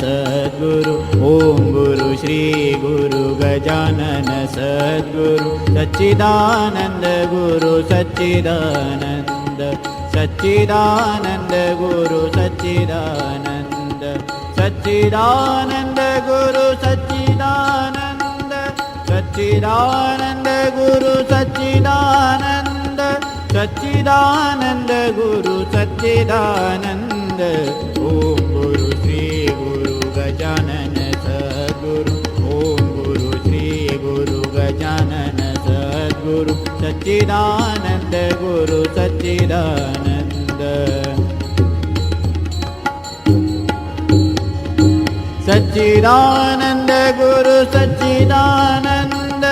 सद्गुरु ओम गुरु श्री गुरु गजानन सद्गुरु सच्चिदानंद गुरु सच्चिदानंद सच्चिदानंद गुरु सच्चिदानंद सच्चिदानंद गुरु सच्चिदानंद सच्चिदानंद गुरु सच्चिदानंद सच्चिदानंद गुरु सच्चिदानंद ओम गुरु श्री गुरु गजानन सद्गुरु ओम गुरु श्री गुरु गजानन सद्गुरु सच्चिदानंद गुरु सच्चिदानंद सच्चिदानंद गुरु सच्चिदानंद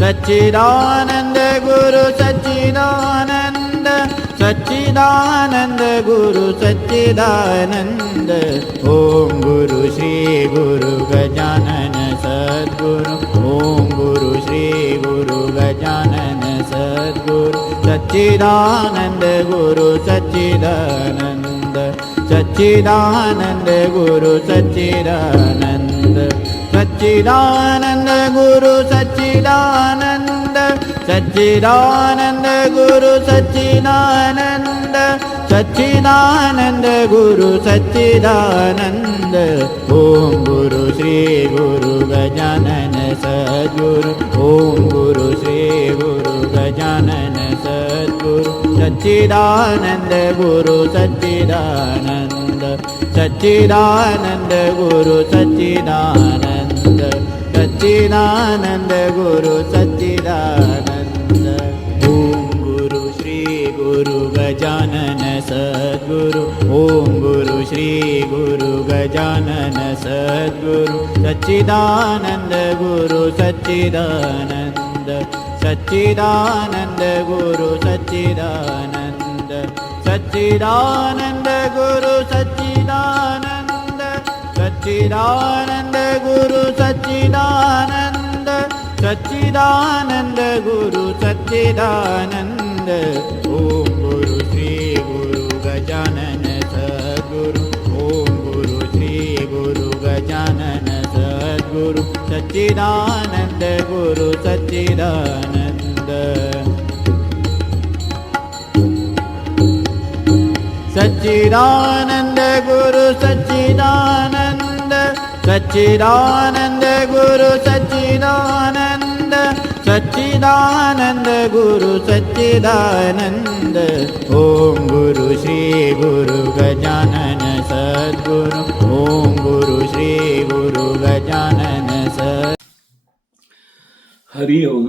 सच्चिदानंद गुरु सच्चिदानंद सच्चिदानंद गुरु सच्चिदानंद ओम गुरु श्री गुरु गजानन सद्गुरु ओम गुरु श्री गुरु गजानन सद्गुरु सच्चिदानंद गुरु सच्चिदानंद सच्चिदानंद गुरु सच्चिदानंद सच्चिदानंद गुरु सच्चिदानंद सच्चिदानंद गुरु सच्चिदानंद सच्चिदानंद गुरु सच्चिदानंद ओम गुरु श्री गुरु गजानन सद्गुरु ओम गुरु श्री गुरु गजानन सद्गुरु सच्चिदानंद गुरु सच्चिदानंद सच्चिदानंद गुरु सच्चिदानंद सच्चिदानंद गुरु सच्चिदानंद ओम गुरु श्री गुरु गजानन सद्गुरु ओम गुरु श्री गुरु गजानन सद्गुरु सच्चिदानंद गुरु सच्चिदानंद सच्चिदानंद गुरु सच्चिदानंद सच्चिदानंद गुरु सच्चिदानंद सच्चिदानंद गुरु सच्चिदानंद सच्चिदानंद गुरु सच्चिदानंद ओम गुरु श्री गुरु गजानन सद्गुरु ओम गुरु श्री गुरु गजानन सद्गुरु सच्चिदानंद गुरु सच्चिदानंद सच्चिदानंद गुरु सच्चिदानंद सच्चिदानंद गुरु सच्चिदानंद सच्चिदानंद गुरु सच्चिदानंद ओम गुरु श्री गुरु गजानन सद्गुरु ओम गुरु श्री गुरु गजानन सद्गुरु हरि ओम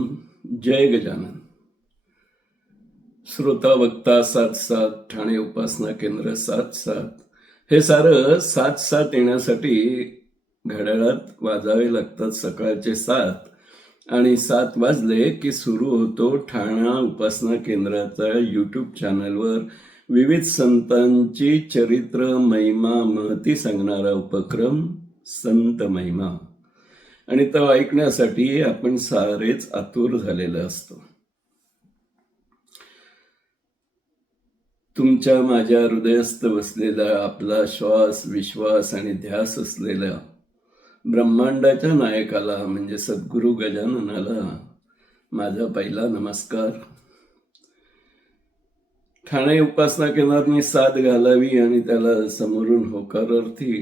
जय गजानन. श्रोता वक्ता 7-7 ठाणे उपासना केंद्र 7-7 हे सारं 7-7 येण्यासाठी घड्याळात वाजावे लागतात सकाळचे 7 आणि 7 वाजले की सुरू होतो ठाणा उपासना केंद्राचा यूट्यूब चॅनलवर विविध संतांची चरित्र महिमा महती सांगणारा उपक्रम संत महिमा. आणि तो ऐकण्यासाठी आपण सारेच आतुर झालेले असतो. तुमच्या माझ्या हृदयस्थ बसलेला आपला श्वास विश्वास आणि ध्यास असलेल्या ब्रह्मांडाच्या नायकाला म्हणजे सद्गुरु गजाननाला माझा पहिला नमस्कार. ठाणे उपासना केंद्रांनी साथ घालावी आणि त्याला समोरून होकारार्थी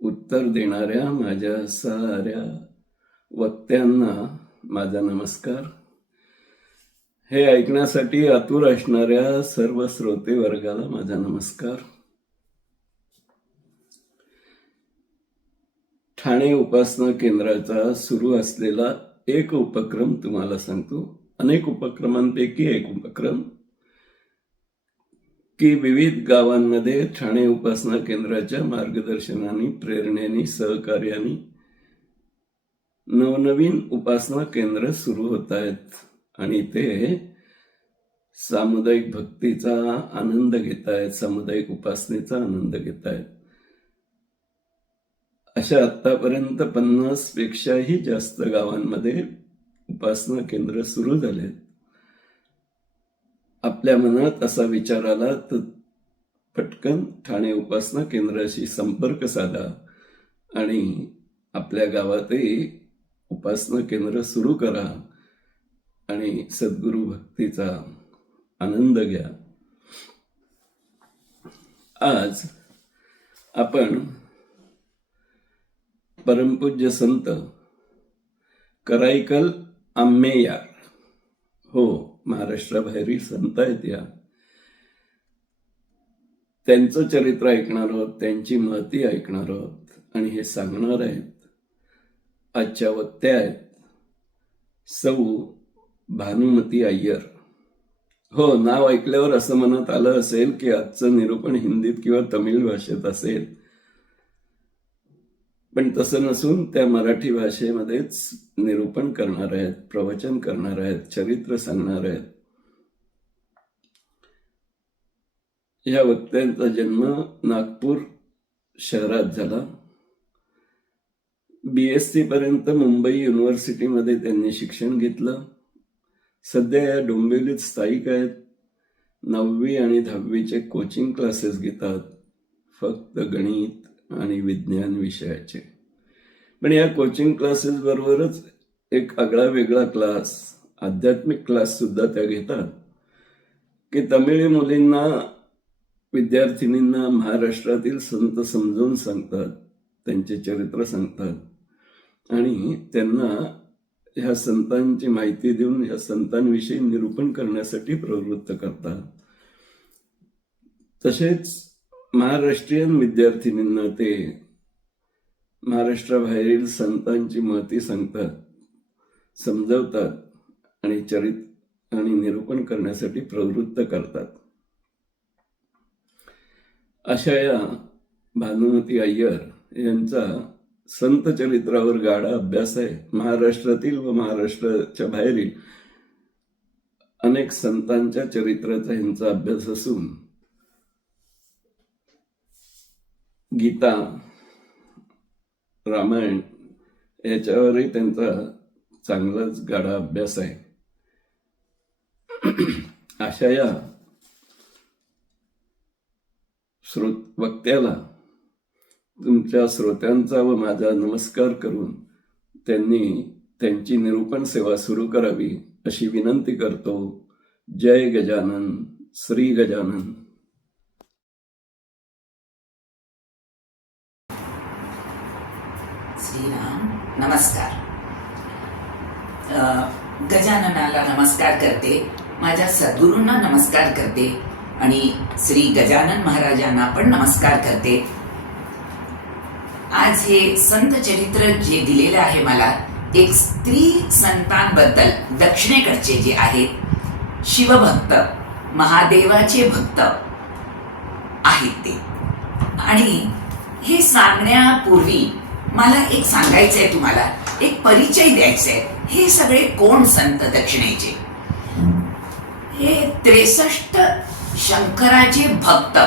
उत्तर देणाऱ्या माझ्या साऱ्या वक्त्यांना माझा नमस्कार. हे ऐकण्यासाठी आतुर असणाऱ्या सर्व श्रोते वर्गाला माझा नमस्कार. ठाणे उपासना केंद्राचा सुरू असलेला एक उपक्रम तुम्हाला सांगतो. अनेक उपक्रमांपैकी एक उपक्रम की विविध गावांमध्ये ठाणे उपासना केंद्राच्या मार्गदर्शनाने प्रेरणेने सहकार्याने नवनवीन उपासना केंद्र सुरू होत आहेत आणि ते सामुदायिक भक्तीचा आनंद घेत आहेत, सामुदायिक उपासनेचा आनंद घेत आहेत. अशा आतापर्यंत 50 पेक्षाही जास्त गावांमध्ये उपासना केंद्र सुरू झालेत. आपल्या मनात असा विचार आला तर पटकन ठाणे उपासना केंद्राशी संपर्क साधा आणि आपल्या गावातही उपासना केंद्र सुरू करा आणि सद्गुरू भक्तीचा आनंद घ्या. आज आपण परमपूज्य संत कराईकल आम्मेयार, हो महाराष्ट्राबाहेरील संत आहेत या, त्यांचं चरित्र ऐकणार आहोत, त्यांची महती ऐकणार आहोत आणि हे सांगणार आहेत आजच्या वक्त्या आहेत सौ भानुमती अय्यर. हो, नाव ऐकल्यावर असं मनात आलं असेल की आजचं निरूपण हिंदीत किंवा तमिळ भाषेत असेल, पण तसं नसून त्या मराठी भाषेमध्येच निरूपण करणार आहेत, प्रवचन करणार आहेत, चरित्र सांगणार आहेत. या वक्त्यांचा जन्म नागपूर शहरात झाला. BSc पर्यंत मुंबई युनिव्हर्सिटीमध्ये त्यांनी शिक्षण घेतलं. सध्या या डोंबिवलीत स्थायिक आहेत. 9वी आणि 10वीचे कोचिंग क्लासेस घेतात, फक्त गणित आणि विज्ञान विषयाचे. पण या कोचिंग क्लासेस बरोबरच एक आगळा वेगळा क्लास, आध्यात्मिक क्लास सुद्धा त्या घेतात की तमिळ मुलींना, विद्यार्थिनींना महाराष्ट्रातील संत समजावून सांगतात, त्यांचे चरित्र सांगतात आणि त्यांना ह्या संतांची माहिती देऊन ह्या संतांविषयी निरूपण करण्यासाठी प्रवृत्त करतात. तसेच महाराष्ट्रीयन विद्यार्थिनींना ते महाराष्ट्राबाहेरील संतांची महती सांगतात, समजवतात आणि चरित्र आणि निरूपण करण्यासाठी प्रवृत्त करतात. अशा या भानुमती अय्यर यांचा संत चरित्रावर गाढा अभ्यास आहे. महाराष्ट्रातील व महाराष्ट्राच्या बाहेरील अनेक संतांच्या चरित्राचा यांचा अभ्यास असून गीता, रामायण याच्यावरही त्यांचा चांगलाच गाढा अभ्यास आहे. अशा या वक्त्याला तुमच्या श्रोत्यांचा व माझा नमस्कार करून त्यांनी त्यांची निरूपण सेवा सुरू करावी अशी विनंती करतो. जय गजानन, श्री गजानन. श्रीराम. नमस्कार. गजाननाला नमस्कार करते, माझ्या सद्गुरूंना नमस्कार करते आणि श्री गजानन महाराजांना पण नमस्कार करते. आज हे संत चरित्र जे दिलेलं आहे मला, एक स्त्री संतांबद्दल दक्षिणेकडचे जे आहेत शिवभक्त, महादेवाचे भक्त आहेत ते. आणि हे सांगण्यापूर्वी मला एक सांगायचंय, तुम्हाला एक परिचय द्यायचा आहे. हे सगळे कोण संत दक्षिणेचे? हे 63 शंकराचे भक्त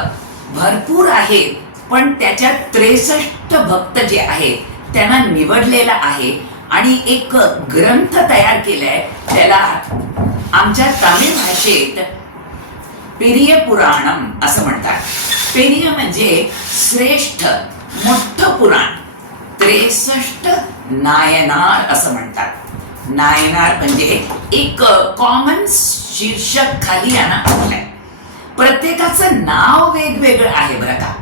भरपूर आहेत, पण त्याच्यात 63 भक्त जे आहेत त्यांना निवडलेला आहे आणि एक ग्रंथ तयार केलाय. त्याला आमच्या तमिळ भाषेत पेरिय पुराणम असं म्हणतात. पेरिय म्हणजे श्रेष्ठ, मोठं पुराण. 63 नायनार असं म्हणतात. नायनार म्हणजे एक कॉमन शीर्षक खाली यांना आणलंय. प्रत्येकाचं नाव वेगवेगळं आहे बरं का,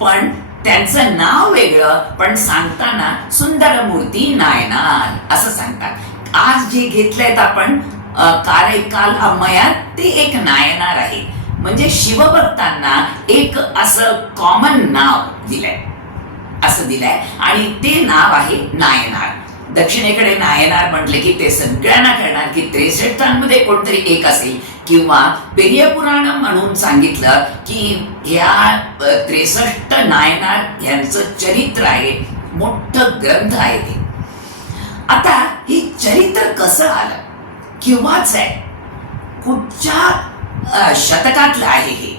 पण त्यांचं नाव वेगळं, पण सांगताना सुंदरमूर्ती नायनार असं सांगतात. आज जे घेतलंय आपण काराईकाल अम्मयार, ते एक नायनार आहे. म्हणजे शिवभक्तांना एक असं कॉमन नाव दिलंय, असं दिलंय आणि ते नाव आहे नायनार. दक्षिणेकडे नायनार म्हटले की ते सगळ्यांना कळणार की 63 कोणतरी एक असेल, किंवा पेरिय पुराण म्हणून सांगितलं की ह्या 63 नायनार यांचं चरित्र आहे, मोठं ग्रंथ आहे ते. आता हे चरित्र कसं आलं, किंवाच आहे, कुठच्या शतकातलं आहे, हे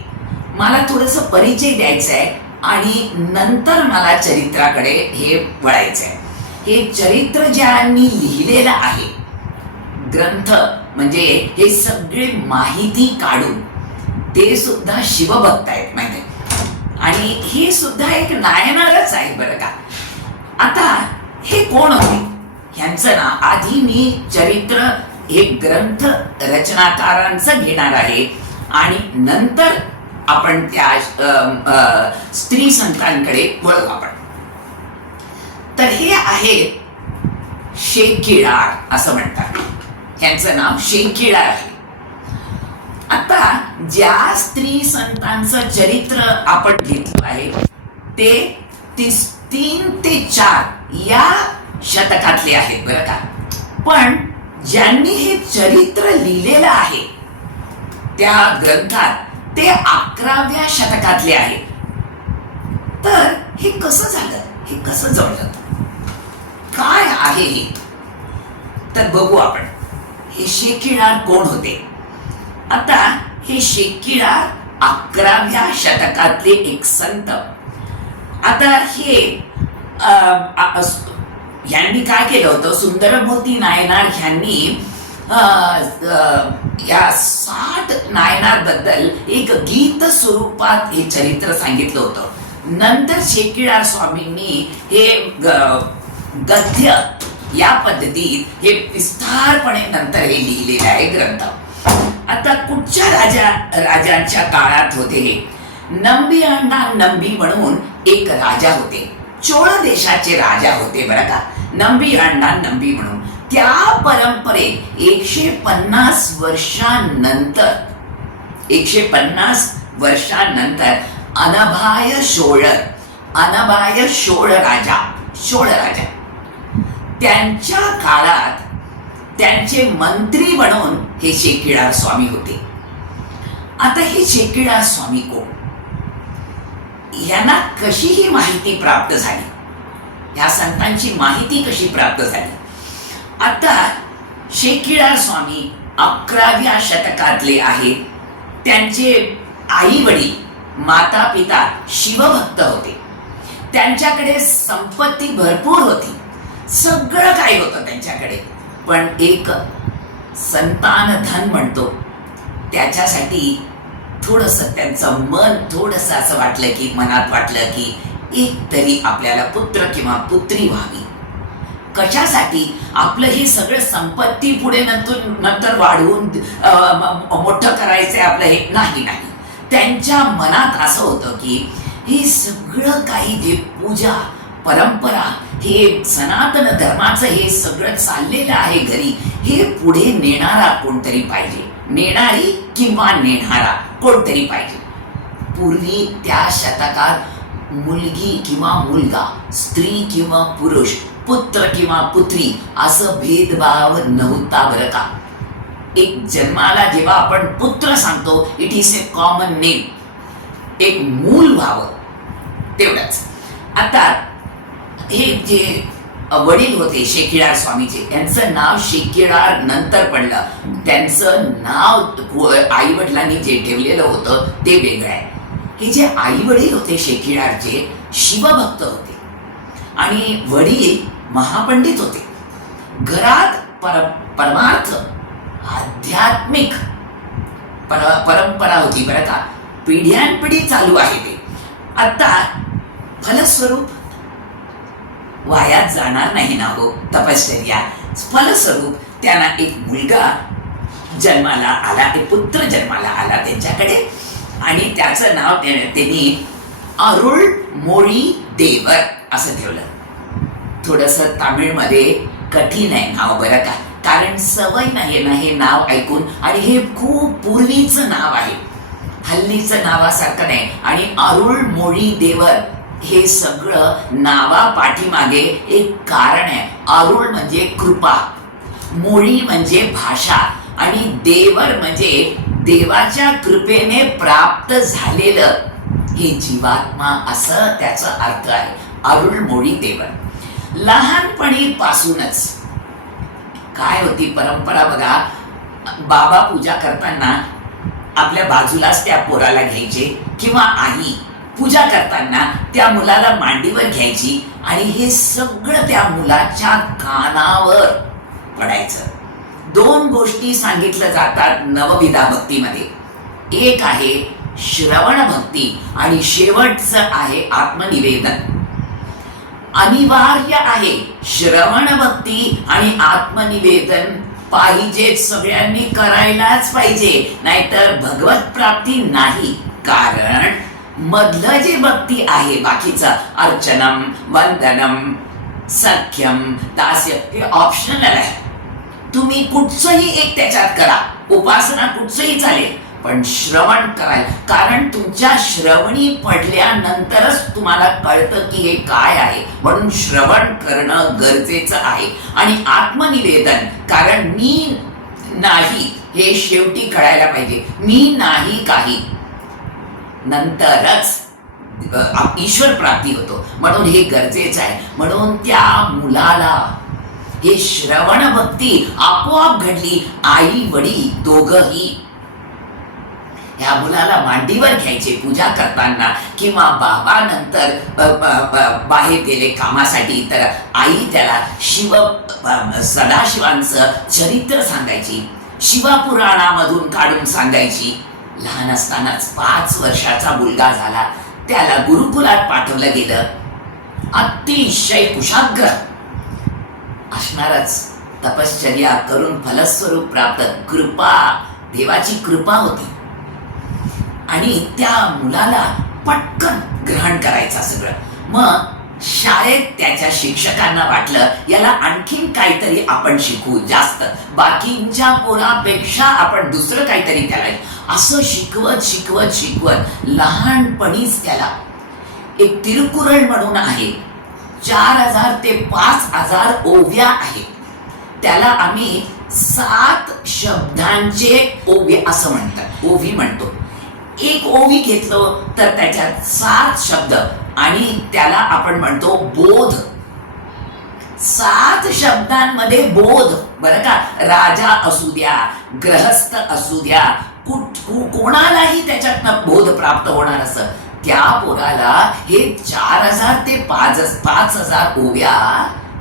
मला थोडस परिचय द्यायचा आहे आणि नंतर मला चरित्राकडे हे वळायचं आहे. हे चरित्र ज्यांनी लिहिलेलं आहे, ग्रंथ म्हणजे हे सगळे माहिती काढून, ते सुद्धा शिवभक्त आहेत माहिती. आणि हे सुद्धा एक नायनारच आहे बरं का. आता हे कोण होते, ह्यांचं ना आधी मी चरित्र हे ग्रंथ रचनाकारांचं घेणार आहे आणि नंतर आपण त्या स्त्री संतांकडे वळू आपण. तर हे आहेत शेकिळार असं म्हणतात, ह्यांचं नाव शेकिळार आहे. आता ज्या स्त्री संतांचं चरित्र आपण घेतलं आहे ते 3 ते 4 या शतकातले आहेत बरं का. पण ज्यांनी हे चरित्र लिहिलेलं आहे त्या ग्रंथात ते 11व्या शतकातले आहेत. तर हे कसं झालं, हे कसं जमलं, काय आहे हे, तर बघू आपण. हे शेकिळार कोण होते. आता हे शेकिळार 11व्या शतकातले एक संत. आता हे ह्यांनी काय केलं होतं, सुंदरमूर्ती नायनार ह्यांनी या 60 नायनार बद्दल एक गीत स्वरूपात हे चरित्र सांगितलं होतं. नंतर शेकिळार स्वामींनी हे गद्य या पद्धतीत हे विस्तारपणे नंतर हे लिहिलेलं आहे ग्रंथ. आता कुठच्या राजांच्या काळात होते हे. नंबी अण्णा नंबी म्हणून एक राजा होते, चोळ देशाचे राजा होते बरं का, नंबी अण्णा नंबी म्हणून. त्या परंपरेत 150 वर्षांनंतर अनभाय शोळ राजा त्यांच्या काळात त्यांचे मंत्री म्हणून हे शेकिळार स्वामी होते. आता हे शेकिळार स्वामी कोण, यांना कशी ही माहिती प्राप्त झाली, ह्या संतांची माहिती कशी प्राप्त झाली. आता शेकिळार स्वामी 11व्या शतकातले आहेत. त्यांचे आई वडील माता पिता शिवभक्त होते. त्यांच्याकडे संपत्ती भरपूर होती, सगळं काही होतं त्यांच्याकडे. पण एक संतान धन म्हणतो, त्याच्यासाठी थोडस त्यांचं मन थोडस असं वाटलं की, मनात वाटलं की एक तरी आपल्याला पुत्र किंवा पुत्री व्हावी. कशासाठी, आपलं हे सगळं संपत्ती पुढे नंतर वाढवून मोठं करायचंय आपलं हे नाही. त्यांच्या मनात असं होतं की हे सगळं काही जे पूजा परंपरा हे सनातन धर्माचं हे सगळं चाललेलं आहे घरी, हे पुढे नेणारा कोणतरी पाहिजे, नेणारी किंवा नेणारा कोणतरी पाहिजे. पूर्वी त्या शतकात मुलगी किंवा मुलगा, स्त्री किंवा पुरुष, पुत्र किंवा पुत्री असं भेदभाव नव्हता बरं का. एक जन्माला जेव्हा आपण पुत्र सांगतो, it is a common name, एक मूल व्हावं तेवढंच. आता हे जे वडील होते शेकिळार स्वामीचे, त्यांचं नाव शेकिळार नंतर पडलं. त्यांचं नाव आई वडिलांनी जे ठेवलेलं होतं ते वेगळं आहे. हे जे आई वडील होते शेकिळारचे शिवभक्त होते आणि वडील महापंडित होते. घरात परमार्थ आध्यात्मिक परंपरा होती बरं का, पिढ्यानपिढी चालू आहे ते. आता फलस्वरूप वायात जाणार नाही ना हो तपश्चर्या. फलस्वरूप त्यांना एक मुलगा जन्माला आला, एक पुत्र जन्माला आला त्यांच्याकडे आणि त्याचं नाव त्यांनी अरुळमोळी देवर असं ठेवलं. थोडस तामिळमध्ये कठीण आहे नाव बरं का, कारण सवय नाही ना हे नाव ऐकून, आणि हे खूप पूर्वीचं नाव आहे, हल्लीचं नावासारखं नाही. आणि अरुळमोळी देवर हे सगळं नावा पाठीमागे एक कारण आहे. अरुळ म्हणजे कृपा, मोळी म्हणजे भाषा आणि देवर म्हणजे देवाच्या कृपेने प्राप्त झालेलं हे जीवात्मा, असं त्याचा अर्थ आहे. अरुळमोळी देवर. लहानपणीपासूनच काय होती परंपरा बघा, बाबा पूजा करताना आपल्या बाजूलाच त्या पोराला घ्यायचे किंवा आई पूजा करताना त्या मुलाला मांडीवर घ्यायची आणि हे सगळं त्या मुलाच्या कानावर पडायचं. 2 गोष्टी सांगितल्या जातात नवविधा भक्तीमध्ये. एक आहे श्रवण भक्ती आणि शेवटचं आहे आत्मनिवेदन. अनिवार्य आहे. श्रवण भक्ती आणि आत्मनिवेदन पाहिजे, सगळ्यांनी करायलाच पाहिजे, नाहीतर भगवत प्राप्ती नाही. कारण मधलं जे भक्ती आहे, बाकीचं अर्चनम, वंदनम, सख्यम, दास्य, हे ऑप्शनल आहे. तुम्ही कुठचंही एक त्याच्यात करा, उपासना कुठचंही चालेल, पण श्रवण करायला. कारण तुमच्या श्रवणी पडल्यानंतरच तुम्हाला कळतं की हे काय आहे, म्हणून श्रवण करणं गरजेचं आहे. आणि आत्मनिवेदन, कारण मी नाही हे शेवटी कळायला पाहिजे. मी नाही काही, नंतरच ईश्वर प्राप्ती होतो, म्हणून हे गरजेचं आहे. म्हणून त्या मुलाला हे श्रवण भक्ती आपोआप घडली. आई वडील दोघही ह्या मुलाला मांडीवर घ्यायचे पूजा करताना, किंवा बाबा नंतर बाहेर गेले कामासाठी तर आई त्याला सदाशिवांचं चरित्र सांगायची, शिवपुराणामधून काढून सांगायची. लहान असतानाच 5 वर्षाचा मुलगा झाला, त्याला गुरुकुलात पाठवलं गेलं. अतिशय कुशाग्र असणारच, तपश्चर्या करून फलस्वरूप प्राप्त, कृपा, देवाची कृपा होती. आणि त्या मुलाला पटकन ग्रहण करायचं सगळं. मग शाळेत त्याच्या शिक्षकांना वाटलं याला आणखीन काहीतरी आपण शिकू, जास्त बाकींच्या पोरापेक्षा आपण दुसरं काहीतरी त्याला, असं शिकवत शिकवत शिकवत लहानपणीच त्याला एक तिरुकुरळ म्हणून आहे, 4000 ते 5000 ओव्या आहेत. त्याला आम्ही 7 शब्दांचे ओव्या असं म्हणतात, ओवी म्हणतो. एक ओवी घेतलो तर त्याच्यात 7 शब्द, आणि त्याला आपण म्हणतो बोध. 7 शब्दांमध्ये बोध, बरं का. राजा असू द्या, ग्रहस्थ असू द्या, कोणालाही त्याच्यातनं बोध प्राप्त होणार. असं त्या पोराला हे 4000 ते 5000 ओव्या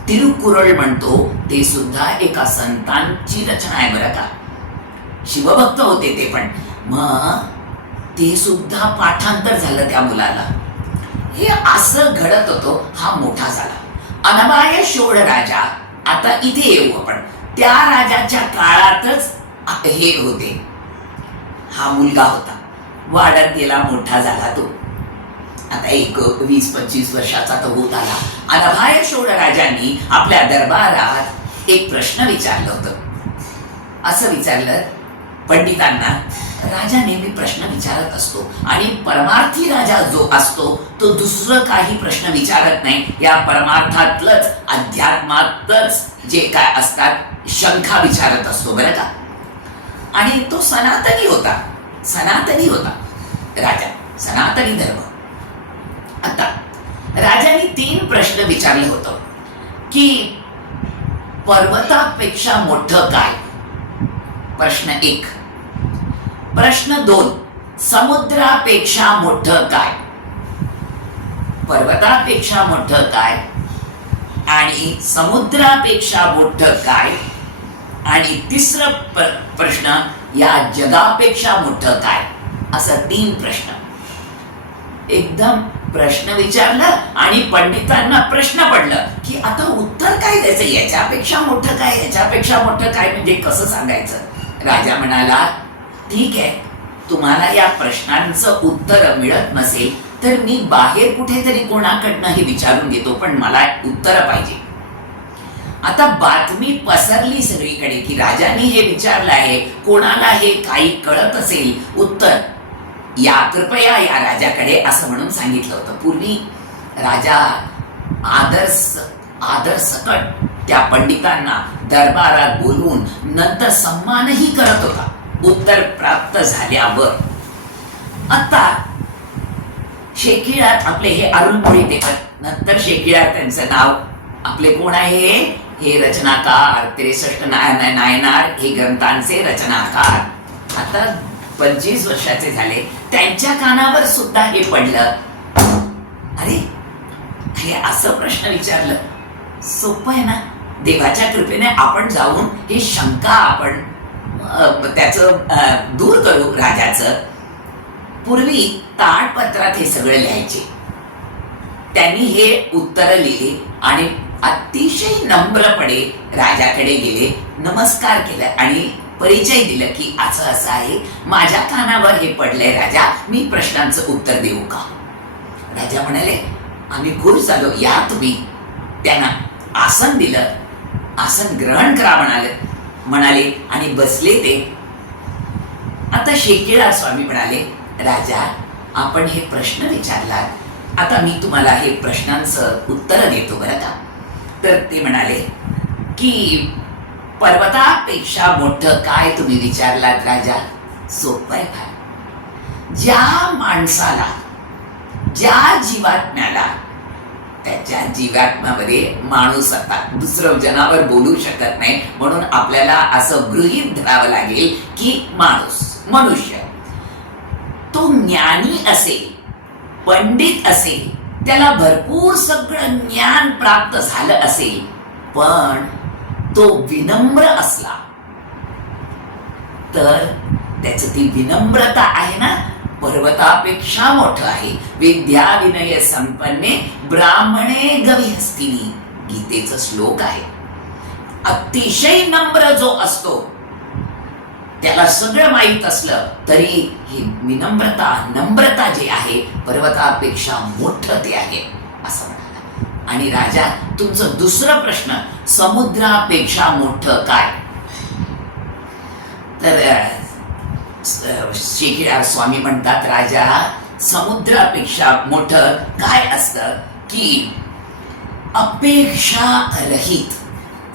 तिरुकुरळ म्हणतो, ते सुद्धा एका संतांची रचना आहे, बरं का. शिवभक्त होते ते पण. मग ते सुद्धा पाठांतर झालं त्या मुलाला. हे असं घडत होतो. हा मोठा झाला. अनमाय शोळ राजा, आता इथे येऊ आपण. त्या राजाच्या काळातच हे होते. हा मुलगा होता, वाढत गेला, मोठा झाला तो. आता एक 20-25 वर्षाचा तो होत आला. अनभाय शोळ राजांनी आपल्या दरबारात एक प्रश्न विचारलं होतं. असं विचारलं पंडितांना. राजा नेहमी प्रश्न विचारत असतो, आणि परमार्थी राजा जो असतो तो दुसरं काही प्रश्न विचारत नाही. या परमार्थातलंच, अध्यात्मातच जे काय असतात शंका विचारत असतो, बरं का. आणि तो सनातनी होता, सनातनी होता राजा, सनातनी धर्म. आता राजाने 3 प्रश्न विचारले होतं की पर्वतापेक्षा मोठं काय, प्रश्न 1. प्रश्न 2, समुद्रापेक्षा मोठं काय, पर्वतापेक्षा मोठं काय, आणि समुद्रापेक्षा मोठं काय, आणि तिसरं प्रश्न, या जगापेक्षा मोठं काय. असं 3 प्रश्न. एकदम प्रश्न विचारला आणि पंडितांना प्रश्न पडलं की आता उत्तर काय द्यायचं, याच्यापेक्षा मोठं काय, याच्यापेक्षा मोठं काय, म्हणजे कसं सांगायचं. राजा म्हणाला, ठीक आहे, तुम्हाला या प्रश्नांचं उत्तर मिळत नसेल तर मी बाहेर कुठेतरी कोणाकडनं हे विचारून घेतो, पण मला उत्तर पाहिजे. आता बातमी पसरली सगळीकडे की राजाने हे विचारलं आहे, कोणाला हे काही कळत असेल उत्तर, या कृपया या राजाकडे, असं म्हणून सांगितलं होतं. पूर्वी राजा आदर सकट त्या पंडितांना दरबारात बोलवून नंतर सन्मानही करत होता उत्तर प्राप्त झाल्यावर. आता शेकिळात आपले हे अरुणमोळी देतात, नंतर शेकिळात त्यांचं नाव. आपले कोण आहे हे रचनाकार, 63 नायनार हे ग्रंथांचे रचनाकार. आता 25 वर्षाचे झाले, त्यांच्या कानावर सुद्धा हे पडलं. अरे हे असं प्रश्न विचारलं, सोपं आहे ना. देवाच्या कृपेने आपण जाऊन हे शंका आपण त्याचं दूर करू राजाचं. पूर्वी ताडपत्रात हे सगळं लिहायचे. त्यांनी हे उत्तर लिहिले आणि अतिशय नम्रपणे राजाकडे गेले, नमस्कार केला आणि परिचय दिला की असं असं आहे, माझ्या कानावर हे पडलंय राजा, मी प्रश्नांचं उत्तर देऊ का? राजा म्हणाले, आम्ही खुश झालो, या तुम्ही. त्यांना आसन दिलं, आसन ग्रहण करा म्हणाले आणि बसले ते. आता शेकिळा स्वामी म्हणाले, राजा आपण हे प्रश्न विचारलात, आता मी तुम्हाला हे प्रश्नांचं उत्तर देतो बरं का. तर ते म्हणाले की पर्वतापेक्षा मोठं काय तुम्ही विचारलात राजा? सोपं आहे फार. ज्या माणसाला, ज्या जीवात्म्याला, त्याच्या जीवात्म्यामध्ये माणूस आता दुसरं जनावर बोलू शकत नाही, म्हणून आपल्याला असं गृहीत धरावं लागेल की माणूस, मनुष्य, तो ज्ञानी असेल, पंडित असेल, त्याला भरपूर सगळं ज्ञान प्राप्त झालं असेल, पण तो विनम्र असला तर त्याच ती विनम्रता आहे ना, पर्वतापेक्षा मोठं आहे. विद्या विनय संपन्ने ब्राह्मणे गविहस्तिनी, गीतेचा श्लोक आहे. अतिशय नम्र जो असतो, त्याला सगळं माहीत असलं तरी ही विनम्रता, नम्रता जे आहे, पर्वतापेक्षा मोठं ते आहे असं म्हणाला. आणि राजा, तुमचं दुसरं प्रश्न, समुद्रापेक्षा मोठं काय? तर शेकिळा स्वामी म्हणतात, राजा समुद्रापेक्षा मोठं काय असतं की अपेक्षा रहित,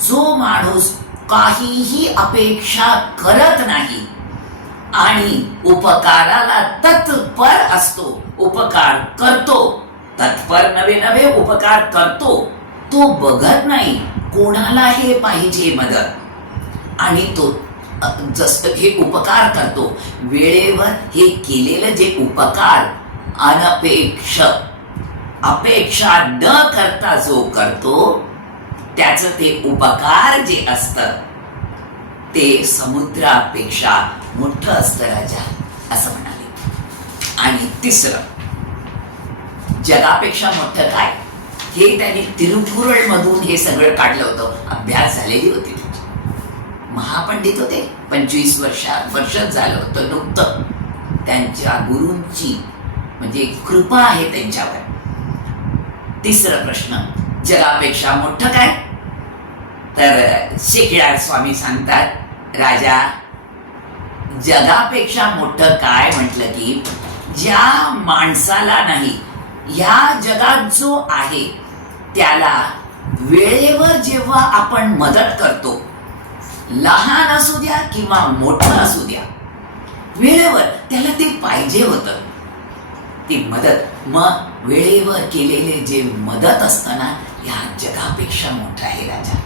जो माणूस काहीही अपेक्षा करत नाही आणि उपकाराला तत्पर असतो, उपकार करतो, तत्पर नवे नवे उपकार करतो, तो बघत नाही कोणाला हे पाहिजे मदत, आणि तो जसं हे उपकार करतो वेळेवर, हे केलेलं जे उपकार अनपेक्ष, अपेक्षा न करता जो करतो, त्याचं ते उपकार जे असतं ते समुद्रापेक्षा मोठं असतं राजा असं म्हणाले. आणि तिसरं, जगापेक्षा मोठं काय, हे त्यांनी तिरुकुरळ मधून हे सगळं काढलं होतं. अभ्यास झालेली होती, महापंडित होते, 25 वर्ष झालं होतं नुकतं. त्यांच्या गुरूंची म्हणजे कृपा आहे त्यांच्यावर. तिसरा प्रश्न, जगापेक्षा मोठं काय? तर शेकिळा स्वामी सांगतात, राजा जगापेक्षा मोठं काय म्हटलं की ज्या माणसाला नाही, या जगात जो आहे त्याला वेळेवर जेव्हा आपण मदत करतो, लहान असू द्या किंवा मोठं असू द्या, वेळेवर त्याला ते पाहिजे होतं ती मदत, मग वेळेवर केलेले जे मदत असतं ना, या जगापेक्षा मोठं आहे राजा.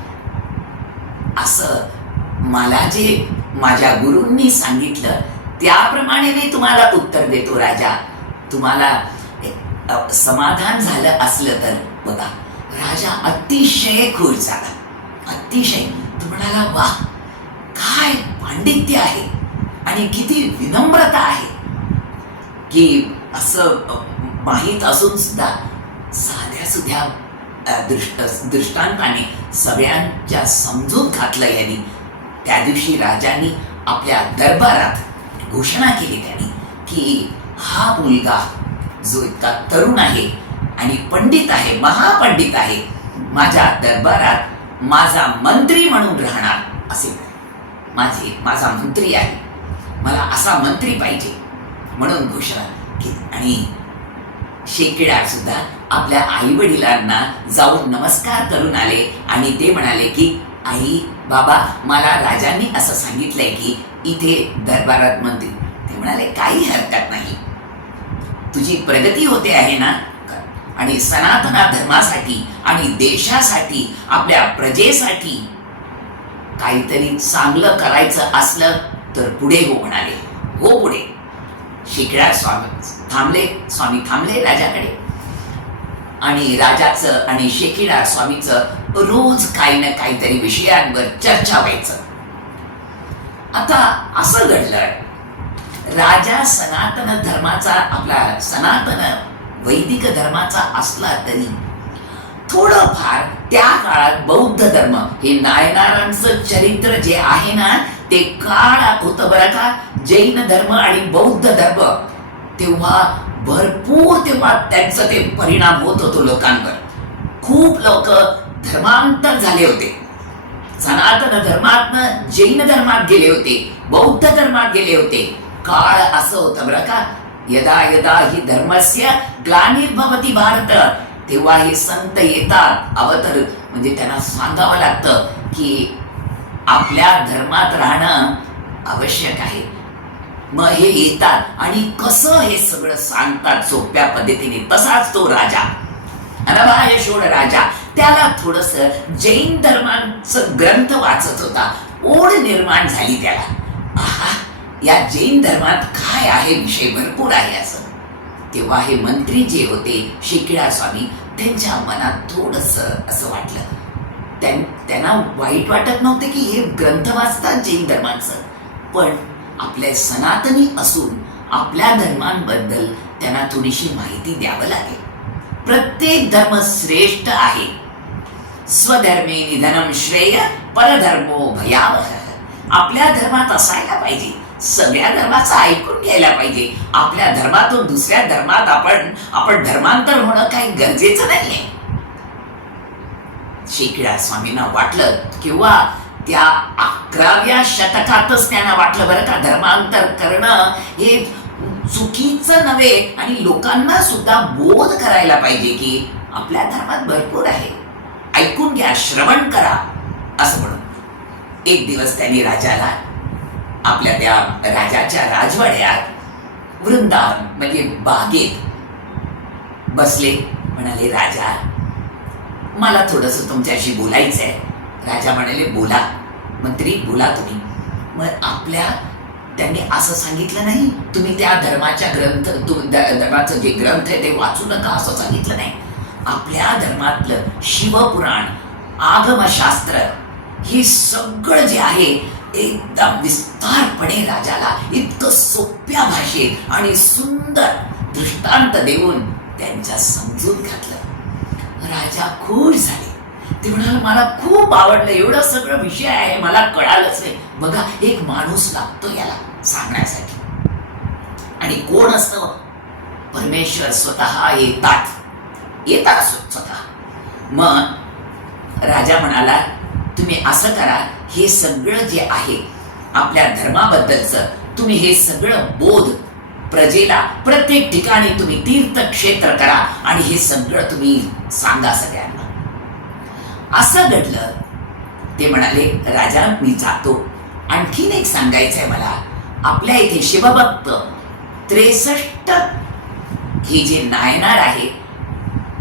असं मला जे माझ्या गुरूंनी सांगितलं त्याप्रमाणे मी तुम्हाला उत्तर देतो राजा. तुम्हाला समाधान झालं असलं तर बघा. राजा अतिशय खुश झाला, अतिशय. तो म्हणाला, वा, काय पांडित्य आहे आणि किती विनम्रता आहे की असं माहीत असून सुद्धा साध्या सुध्या दृष्टांताने सगळ्यांच्या समजून घातलं यांनी. त्या दिवशी राजांनी आपल्या दरबारात घोषणा केली त्यांनी की हा मुलगा जो इतका तरुण आहे आणि पंडित आहे, महापंडित आहे, माझ्या दरबारात माझा मंत्री म्हणून राहणार असे. माझा मंत्री आहे, मला असा मंत्री पाहिजे म्हणून घोषणा केली. आणि शेकिळा सुद्धा आपल्या आई वडिलांना जाऊन नमस्कार करून आले आणि ते म्हणाले की आई, बाबा, मला राजांनी असं सांगितलंय की इथे दरबारात मंत्री. ते म्हणाले, काही हरकत नाही, तुझी प्रगती होते आहे ना, आणि सनातन धर्मासाठी आणि देशासाठी, आपल्या प्रजेसाठी काहीतरी चांगलं करायचं असलं तर पुढे हो म्हणाले. हो पुढे. शेकिळा स्वामी थांबले राजाकडे. आणि राजाचं आणि शेकिळा स्वामीचं रोज काही ना काहीतरी विषयांवर चर्चा व्हायचं. आता असं घडलं, राजा सनातन धर्माचा, आपला सनातन वैदिक धर्माचा असला तरी थोडंफार त्या काळात बौद्ध धर्म, हे नायनारांचं चरित्र जे आहे ना, ते काळात होतं बरं का. जैन धर्म आणि बौद्ध धर्म तेव्हा भरपूर त्यांचं ते परिणाम होत होतो लोकांवर. खूप लोक धर्मांतर झाले होते. सनातन धर्मातनं जैन धर्मात गेले होते, बौद्ध धर्मात गेले होते. काळ असं होतं बरं का. यदा यदा ही धर्मस्य ग्लानिर्भवति भारत, तेव्हा हे संत येतात अवतर, म्हणजे त्यांना सांगावं लागतं की आपल्या धर्मात राहणं आवश्यक आहे. मग हे येतात आणि कसं हे सगळं सांगतात सोप्या पद्धतीने. तसाच तो राजा अनभाय शोड राजा, त्याला थोडस जैन धर्माचं ग्रंथ वाचत होता. ओढ निर्माण झाली त्याला. आहा, या जैन धर्मात काय आहे, विषय भरपूर आहे असं. तेव्हा हे मंत्री जे होते शिकिळा स्वामी, त्यांच्या मनात थोडस असं वाटलं. त्यांना वाईट वाटत नव्हते की हे ग्रंथ वाचतात जैन धर्माचं, पण आपल्या सनातनी असून आपल्या धर्मांबद्दल त्यांना थोडीशी माहिती द्यावं लागेल. प्रत्येक धर्म श्रेष्ठ आहे. स्वधर्मे निधनम श्रेय, परधर्मो भयावह. आपल्या धर्मात असायला पाहिजे. सगळ्या धर्माचं ऐकून घ्यायला पाहिजे. आपल्या धर्मातून दुसऱ्या धर्मात आपण धर्मांतर होणं काही गरजेचं नाहीये. शिकिळा स्वामींना वाटलं किंवा त्या 11व्या शतकातच त्यांना वाटलं बरं का, धर्मांतर करणं हे चुकीचं नव्हे आणि लोकांना सुद्धा बोध करायला पाहिजे की आपल्या धर्मात भरपूर आहे, ऐकून घ्या, श्रवण करा असं म्हणून. एक दिवस त्यांनी राजाला आपल्या त्या राजाच्या राजवाड्यात वृंदावन म्हणजे बागेत बसले. म्हणाले, राजा मला थोडस तुमच्याशी बोलायचंय. राजा म्हणाले, बोला. मंत्री, बोला तुम्ही. मग त्यांनी असं सांगितलं नाही तुम्ही त्या धर्माच्या धर्माचं जे ग्रंथ आहे ते वाचू नका असं सांगितलं नाही. आपल्या धर्मातलं शिवपुराण, आगमशास्त्र हे सगळं जे आहे एकदम विस्तारपणे राजाला इतकं सोप्या भाषेत आणि सुंदर दृष्टांत देऊन त्यांच्या समजून घातलं. राजा खुश झाले. ते म्हणाले, मला खूप आवडलं, एवढं सगळं विषय आहे मला कळालंच नाही. बघा, एक माणूस लागतो याला सांगण्यासाठी. आणि कोण असतं? परमेश्वर स्वतः येतात स्वतः. मग राजा म्हणाला, तुम्ही असं करा, हे सगळं जे आहे आपल्या धर्माबद्दलचं तुम्ही हे सगळं बोध प्रजेला प्रत्येक ठिकाणी तुम्ही तीर्थक्षेत्र करा आणि हे सगळं तुम्ही सांगा सगळ्यांना. असं घडलं. ते म्हणाले, राजा मी जातो. आणखीन एक सांगायचंय मला. आपल्या इथे शिवभक्त 63 हे जे नायनार आहे,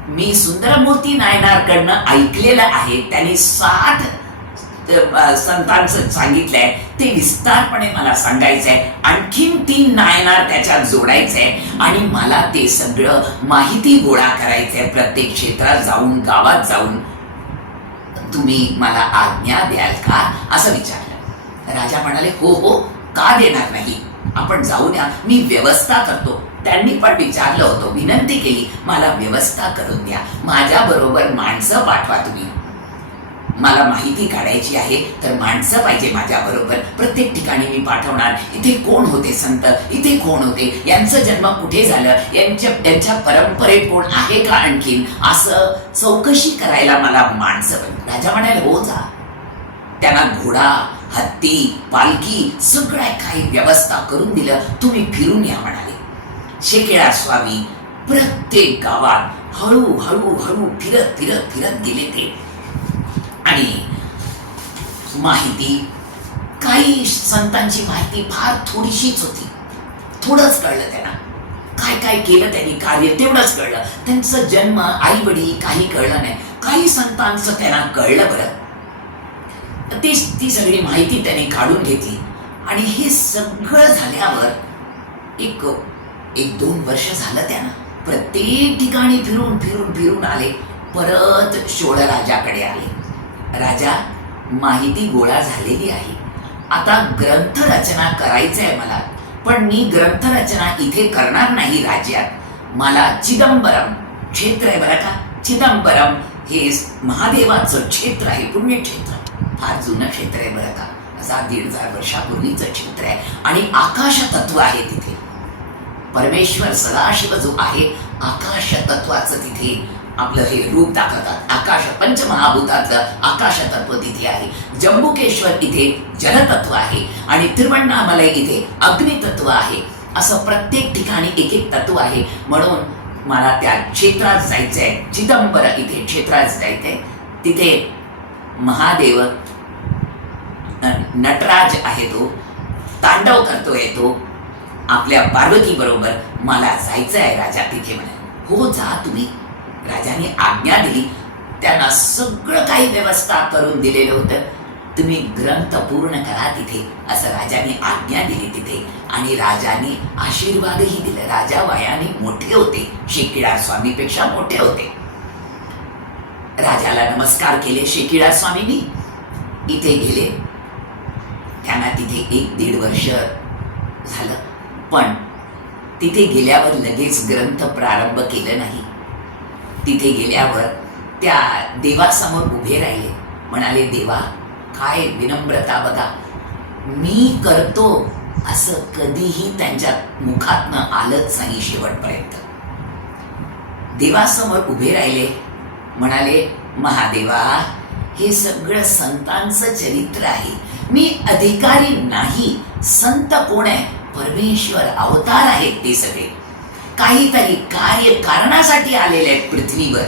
मी सुंदरमूर्ती नायनारकडनं ऐकलेलं आहे. त्यांनी 60 संतांचं सांगितलंय, ते विस्तारपणे मला सांगायचंय. आणखीन 3 नायनार त्याच्यात जोडायचंय आणि मला ते सगळं माहिती गोळा करायचंय. प्रत्येक क्षेत्रात जाऊन, गावात जाऊन तुम्ही मला आज्ञा द्याल का असं विचारलं. राजा म्हणाले, हो हो, का देणार नाही, आपण जाऊया, मी व्यवस्था करतो. त्यांनी पण विचारलं होतं, विनंती केली, मला व्यवस्था करून द्या, माझ्या बरोबर माणसं पाठवा तुम्ही, मला माहिती काढायची आहे, तर माणसं पाहिजे माझ्या बरोबर. प्रत्येक ठिकाणी मी पाठवणार. इथे कोण होते संत, इथे कोण होते, यांचं जन्म कुठे झालं, यांच्या परंपरेत कोण आहे का आणखीन, असं चौकशी करायला मला माणसं पाहिजे. राजा म्हणाले, हो जा. त्यांना घोडा, हत्ती, पालखी सगळ्या काही व्यवस्था करून दिलं. तुम्ही फिरून या म्हणाले. शिकिळा स्वामी प्रत्येक गावात हळू फिरत गेले ते. आणि माहिती, काही संतांची माहिती फार थोडीशीच होती. थोडंच कळलं त्यांना. काय केलं त्यांनी कार्य तेवढंच कळलं. त्यांचा जन्म, आई वडील काही कळलं नाही. काही संतांचं त्यांना कळलं बरं. ती सगळी माहिती त्यांनी काढून घेतली. आणि हे सगळं झाल्यावर एक 2 वर्ष झालं त्यांना. प्रत्येक ठिकाणी फिरून आले. परत शोळ राजाकडे आले. राजा, माहिती गोळा झालेली आहे, आता ग्रंथ रचना करायचंय मला, पण मी ग्रंथ रचना इथे करणार नाही राज्यात. मला चिदंबरम क्षेत्र आहे बरं का. चिदंबरम हे महादेवाचं क्षेत्र आहे, पुण्यक्षेत्र. फार जुनं क्षेत्र आहे बरं का. 1,500 वर्षापूर्वीचं क्षेत्र आहे आणि आकाश तत्व आहे तिथे. परमेश्वर सदाशिव जो आहे आकाश तत्वाचं तिथे आपलं हे रूप दाखवतात. आकाश पंचमहाभूताचं आकाश तत्व तिथे आहे. जंबुकेश्वर इथे जलतत्व आहे आणि तिरुवण्णामलई इथे अग्नितत्व आहे. असं प्रत्येक ठिकाणी एक एक तत्व आहे. म्हणून मला त्या क्षेत्रात जायचंय. चिदंबर इथे क्षेत्रात जायचंय. तिथे महादेव नटराज आहे, तो तांडव करतोय, तो आपल्या पार्वती बरोबर. मला जायचं आहे राजा तिथे. म्हणे हो जा तुम्ही. राजाने आज्ञा दिली. त्यांना सगळं काही व्यवस्था करून दिलेलं होतं. तुम्ही ग्रंथ पूर्ण करा तिथे असं राजाने आज्ञा दिली तिथे. आणि राजाने आशीर्वादही दिले. राजा वयाने मोठे होते, शेकिळार स्वामीपेक्षा मोठे होते. राजाला नमस्कार केले शेकिळार स्वामींनी. इथे गेले. त्यांना तिथे 1-1.5 वर्ष झालं. पण तिथे गेल्यावर लगेच ग्रंथ प्रारंभ केलं नाही. तिथे गेल्यावर त्या देवासमोर उभे राहिले. म्हणाले देवा काय विनम्रता बघा, मी करतो असं कधीही त्यांच्या मुखातनं आलंच नाही शेवटपर्यंत. देवासमोर उभे राहिले. म्हणाले महादेवा हे सगळं संतांचं चरित्र आहे. मी अधिकारी नाही. संत कोण आहे? परमेश्वर अवतार आहेत ते सगळे. काहीतरी कार्य कारणासाठी आलेले आहेत पृथ्वीवर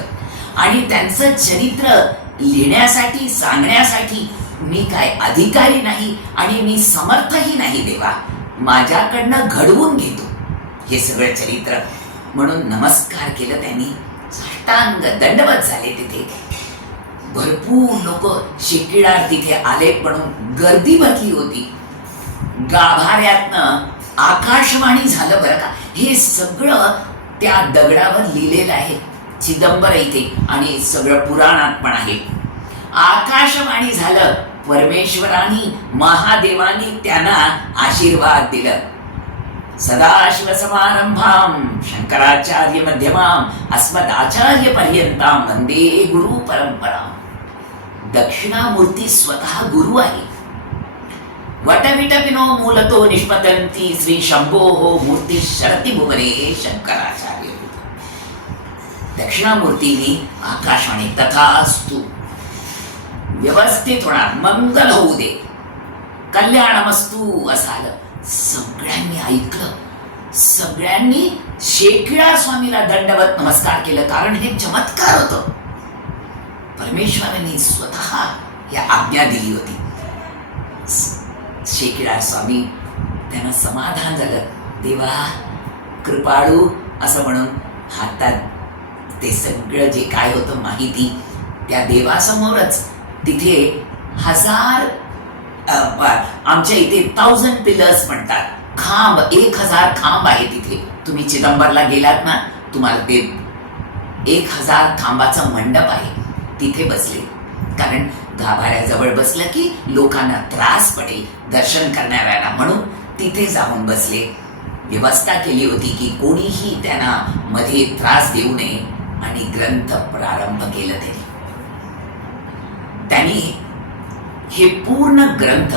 आणि त्यांचं चरित्र लिहिण्यासाठी सांगण्यासाठी मी काय अधिकारी नाही आणि मी समर्थही नाही. देवा माझ्याकडनं घडवून घेतो हे सगळं चरित्र. म्हणून नमस्कार केलं त्यांनी. साष्टांग दंडवत झाले. तिथे भरपूर लोक शेकिळार तिथे आले म्हणून गर्दी भरली होती. गाभाऱ्यातनं आकाशवाणी झालं बरं का. हे सगळं त्या दगडावर लिहिलेलं आहे चिदंबर इथे आणि सगळं पुराणात पण आहे. आकाशवाणी झालं. परमेश्वरानी महादेवानी त्यांना आशीर्वाद दिलं. सदाशिव समारंभाम शंकराचार्य मध्यमाम अस्मदाचार्य पर्यंताम वंदे गुरु परंपरा. दक्षिणामूर्ती स्वतः गुरु आहे. वटविट विनो मूलतो निष्पतंती श्री शंभो मूर्ती शरती भुवने शंकराचार्य. दक्षिणामूर्तीने आकाशवाणी तथास्तु व्यवस्थित होणार, मंगल होऊ दे, कल्याणमस्तू असं आलं. सगळ्यांनी ऐकलं. सगळ्यांनी शेकिळार स्वामीला दंडवत नमस्कार केलं. कारण हे चमत्कार होतं. परमेश्वराने स्वतः या आज्ञा दिली होती. शेकिळार स्वामी त्यांना समाधान झालं. देवा कृपाळू असं म्हणून हातात ते सगळं जे काय होतं माहिती त्या देवासमोरच तिथे 1000 आमच्या इथे 1000 पिलर्स म्हणतात. खांब 1000 खांब आहे तिथे. तुम्ही चिदंबरला गेलात ना, तुम्हाला ते 1000 खांबाचा मंडप आहे. तिथे बसले. कारण गाभाऱ्याजवळ बसलं की लोकांना त्रास पडेल दर्शन करणाऱ्यांना, म्हणून तिथे जाऊन बसले. व्यवस्था केली होती की कोणीही त्यांना मध्ये त्रास देऊ नये आणि ग्रंथ प्रारंभ केलं. त्यांनी हे पूर्ण ग्रंथ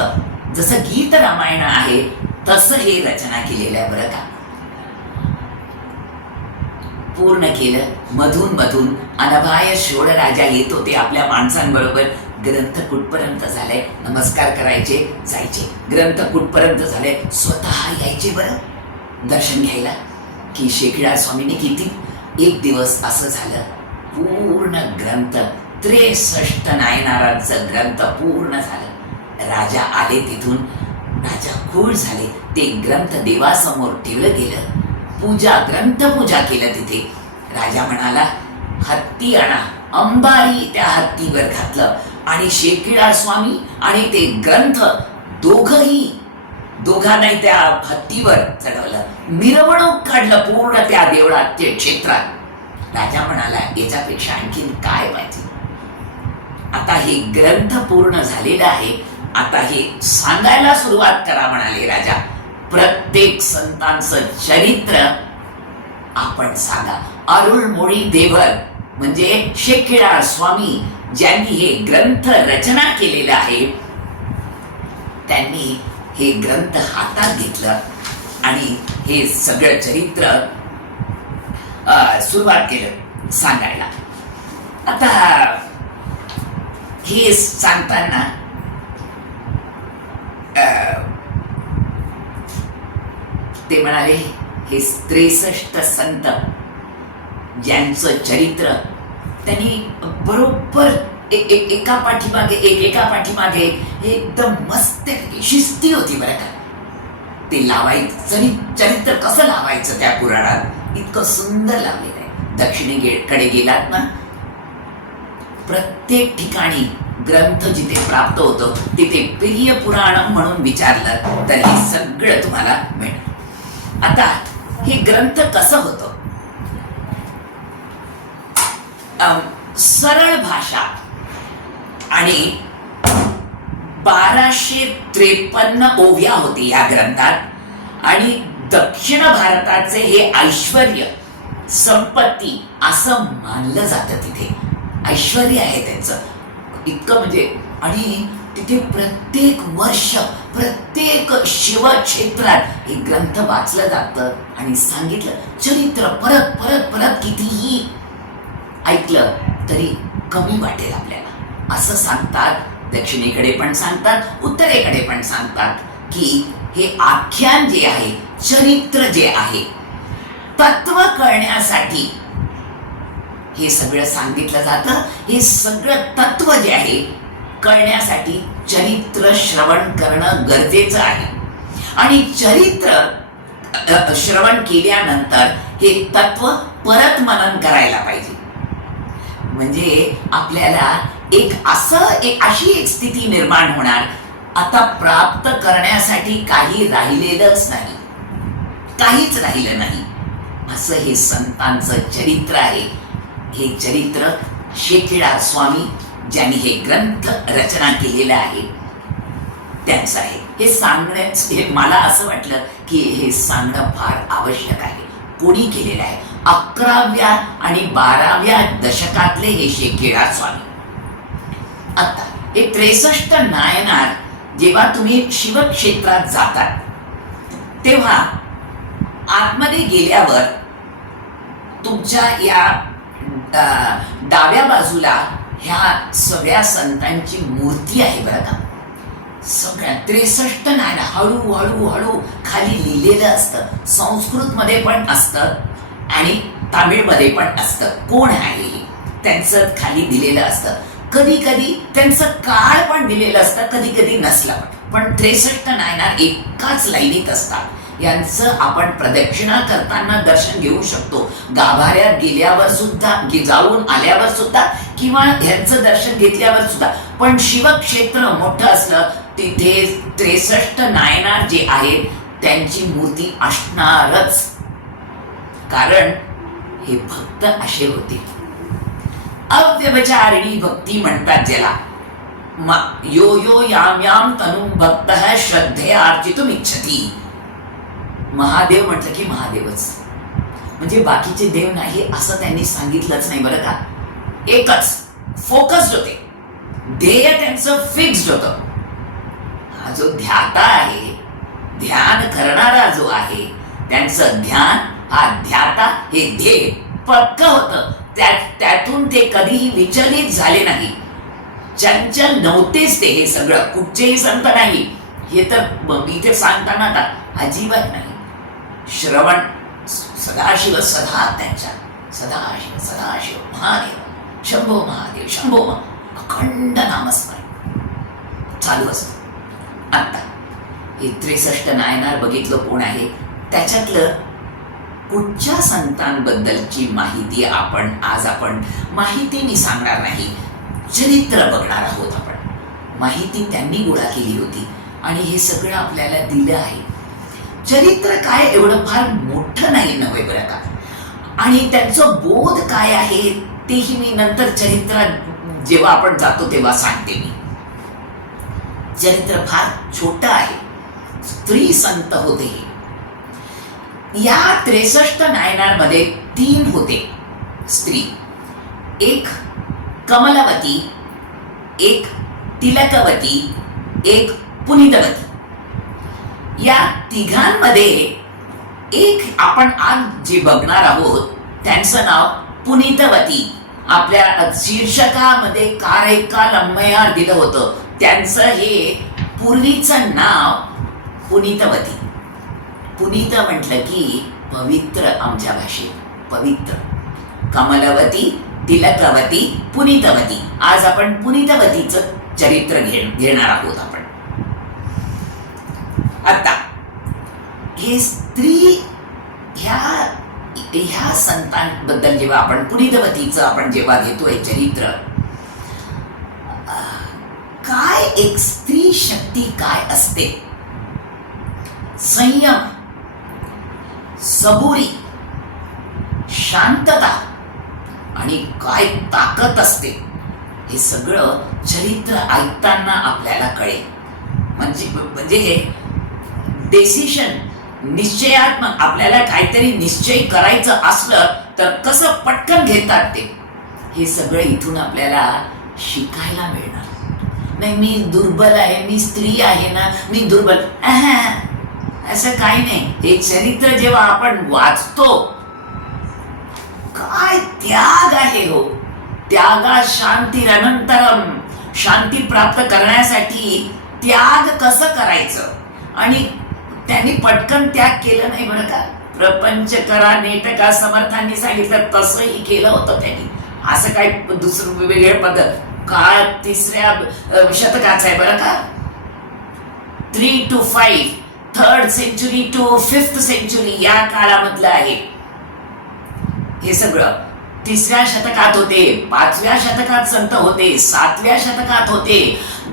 जसं गीत रामायण आहे तसं हे रचना केलेलं आहे बरं का. पूर्ण केलं. मधून मधून अनभाय शोळ राजा येत होते आपल्या माणसांबरोबर. ग्रंथ कुठपर्यंत झालाय नमस्कार करायचे, जायचे. ग्रंथ कुठपर्यंत झाले स्वतः यायचे बरं दर्शन घ्यायला. की शेकिळार स्वामींनी किती 1 दिवस असं झालं. पूर्ण ग्रंथ 63 नायनारांचं ग्रंथ पूर्ण झालं. राजा आले तिथून. राजा खुश झाले. ते ग्रंथ देवासमोर ठेवलं गेलं. पूजा ग्रंथ पूजा केलं तिथे. राजा म्हणाला हत्ती आणा. अंबारी त्या हत्तीवर घातलं आणि शेकिळार स्वामी आणि ते ग्रंथ दोघांनाही त्या हत्तीवर चढवलं. मिरवणूक काढलं पूर्ण त्या देवळात ते क्षेत्रात. राजा म्हणाला याच्यापेक्षा आणखीन काय पाहिजे. आता हे ग्रंथ पूर्ण झालेलं आहे. आता हे सांगायला सुरुवात करा म्हणाले राजा. प्रत्येक संतांचं चरित्र आपण सांगा. अरुळमोळी देवर म्हणजे शेखिळार स्वामी ज्यांनी हे ग्रंथ रचना केलेलं आहे, त्यांनी हे ग्रंथ हातात घेतलं आणि हे सगळं चरित्र सुरुवात केलं सांगायला. आता हे सांगताना ते म्हणाले हे 63 संत ज्यांचं चरित्र त्यांनी बरोबर एका पाठीमागे एकदम मस्त शिस्ती होती बरं का. ते लावायचं चरित्र कसं लावायचं त्या पुराणात इतकं सुंदर लावलेलं आहे. दक्षिणेकडे गेलात ना, प्रत्येक ठिकाणी ग्रंथ जिथे प्राप्त होतो तिथे प्रिय पुराणम म्हणून विचारलं तर हे सगळं तुम्हाला मिळेल. आता हे ग्रंथ कसं होतं, सरळ भाषा आणि 1253 ओव्या होती या ग्रंथात आणि दक्षिण भारताचे हे ऐश्वर्य संपत्ती असं मानलं जातं. तिथे ऐश्वर्य आहे त्यांचं इतकं म्हणजे, आणि तिथे प्रत्येक वर्ष प्रत्येक शिवक्षेत्रात हे ग्रंथ वाचलं जातं आणि सांगितलं चरित्र परत परत परत कितीही ऐकलं तरी कमी वाटेल आपल्याला असं सांगतात. दक्षिणेकडे पण सांगतात, उत्तरेकडे पण सांगतात की हे आख्यान जे आहे, चरित्र जे आहे, तत्व कळण्यासाठी हे सगळं सांगितलं जातं. हे सगळं तत्व जे आहे कळण्यासाठी चरित्र श्रवण करणं गरजेचं आहे आणि चरित्र श्रवण केल्यानंतर हे तत्व परत मनन करायला पाहिजे. म्हणजे आपल्याला अशी एक स्थिती निर्माण होणार, आता प्राप्त करण्यासाठी काही राहिलेलंच नाही, काहीच राहिलं नाही. असं हे संतांचं चरित्र आहे. हे चरित्र शेखिळार स्वामी ज्यांनी हे ग्रंथ रचना केलेलं आहे त्यांचं आहे. हे मला असं वाटलं की हे सांगणं फार आवश्यक आहे. कोणी केलेलं आहे? 11व्या आणि 12व्या दशकातले हे शेखिळार स्वामी. आता हे 63 नायनार जेव्हा तुम्ही शिवक्षेत्रात जातात तेव्हा आतमध्ये गेल्यावर तुमच्या या डाव्या बाजूला ह्या सगळ्या संतांची मूर्ती आहे बरं का. सगळ्या 63 नायना हळू खाली लिहिलेलं असतं. संस्कृत मध्ये पण असतं आणि तामिळ मध्ये पण असतं कोण आहे त्यांचं खाली दिलेलं असतं. कधी कधी त्यांचं काळ पण दिलेलं असतं, कधी कधी नसलं पण 63 नायनार एकाच लाईनीत असतात. यांचं आपण प्रदक्षिणा करताना दर्शन घेऊ शकतो, गाभाऱ्यात गेल्यावर सुद्धा, जाऊन आल्यावर सुद्धा किंवा ह्यांचं दर्शन घेतल्यावर सुद्धा. पण शिवक्षेत्र मोठं असलं तिथे 63 नायनार जे आहेत त्यांची मूर्ती असणारच, कारण हे भक्त असे होते. अव्यभिचारिणी भक्ती म्हणतात ज्याला. यो यो याम याम तनु भक्त श्रद्धेया अर्चितुम इच्छती. महादेव म्हटलं की महादेवच, म्हणजे बाकीचे देव नाही असं त्यांनी सांगितलंच नाही बरं का. एकच फोकस्ड होते, ध्येय त्यांचं फिक्स्ड होतं. हा जो ध्याता आहे, ध्यान करणारा जो आहे, त्यांचं ध्यान, हा ध्याता हे ध्येय पक्क होतं. त्यातून ते कधीही विचलित झाले नाही, चंचल नव्हतेच ते. हे सगळं कुठचेही संत नाही, हे तर इथे सांगताना आता अजिबात नाही. श्रवण सदाशिव सदा त्यांच्या, सदाशिव सदाशिव महादेव शंभो महादेव शंभो, अखंड नामस्मरण चालू असत. आता हे 63 नायनार बघितलं कोण आहे, त्याच्यातलं कुठच्या संतांबद्दलची माहिती आज आपण माहिती मी सांगणार नाही, चरित्र बघणार आहोत आपण. माहिती त्यांनी गोळा केली होती आणि हे सगळं आपल्याला दिलं आहे. चरित्र काय एवढं फार मोठं नाही नव्हे बरं का. आणि त्यांचं बोध काय आहे तेही मी नंतर चरित्रात जेव्हा आपण जातो तेव्हा सांगते मी. चरित्र फार छोटं आहे. स्त्री संत होते या 63 नायनारमध्ये 3 होते स्त्री, एक कमलवती, एक तिलकवती, एक पुनीतवती. या तिघांमध्ये एक आपण आज जे बघणार आहोत त्यांचं नाव पुनीतवती. आपल्या शीर्षकामध्ये कारेकाल अम्मयार दिलं होतं, त्यांचं हे पूर्वीचं नाव पुनीतवती. पुनीत म्हटलं की पवित्र, आमच्या भाषेत पवित्र. कमलवती, तिलकवती, पुनीतवती. आज आपण पुनीतवतीचं चरित्र घेणार आहोत. आपण आता हे स्त्री ह्या संतांबद्दल जेव्हा आपण पुनीतवतीचं आपण जेव्हा घेतोय चरित्र, काय एक स्त्री शक्ती काय असते, संयम, सबुरी, शांतता आणि काय ताकद असते, हे सगळं चरित्र ऐकताना आपल्याला कळेल. म्हणजे हे डिसिशन, निश्चयात्मक, आपल्याला काहीतरी निश्चय करायचं असलं तर कसं पटकन घेतात ते, हे सगळं इथून आपल्याला शिकायला मिळणार. नाही मी दुर्बल आहे, मी स्त्री आहे ना, मी दुर्बल, असं काही नाही. हे चरित्र जेव्हा आपण वाचतो, काय त्याग आहे हो. त्यागा शांतीरनंतरम, शांती प्राप्त करण्यासाठी त्याग कसं करायचं, आणि त्यांनी पटकन त्याग केलं नाही बरं का. प्रपंच करा नेटका समर्थांनी सांगितलं तसंही केलं होतं त्यांनी. असं काही दुसरं वेगळ्या पद्धत काळ 3ऱ्या शतकाचा आहे बरं का. 3 to 5, 3rd century to 5th century या काळामधलं आहे हे सगळं. 3ऱ्या शतकात होते, 5व्या शतकात संत होते, 7व्या शतकात होते,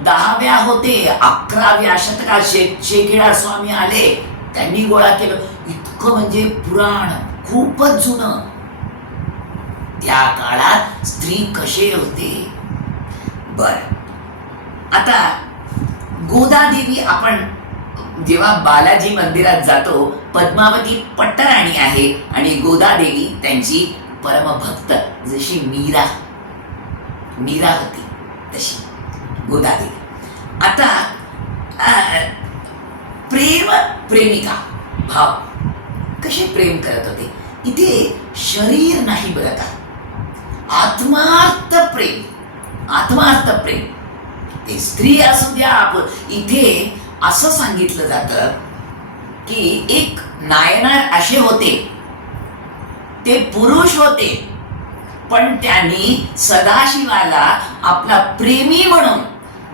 10व्या होते, 11व्या शतकात शेकिळा स्वामी आले, त्यांनी गोळा केलं. इतकं म्हणजे पुराण खूपच जुनं. त्या काळात स्त्री कसे होते. बर, आता गोदादेवी, आपण जेव्हा बालाजी मंदिरात जातो, पद्मावती पट्टराणी आहे आणि गोदादेवी त्यांची परमभक्त, जशी मीरा होती तशी गोदादेवी. आता प्रेमिका भाव कसे प्रेम करत होते. इथे शरीर नाही बरं का, आत्मार्थ प्रेम. ते स्त्री असू द्या, इथे असं सांगितलं जातं की एक नायनार असे होते, ते पुरुष होते, पण त्यांनी सदाशिवाला आपला प्रेमी म्हणून,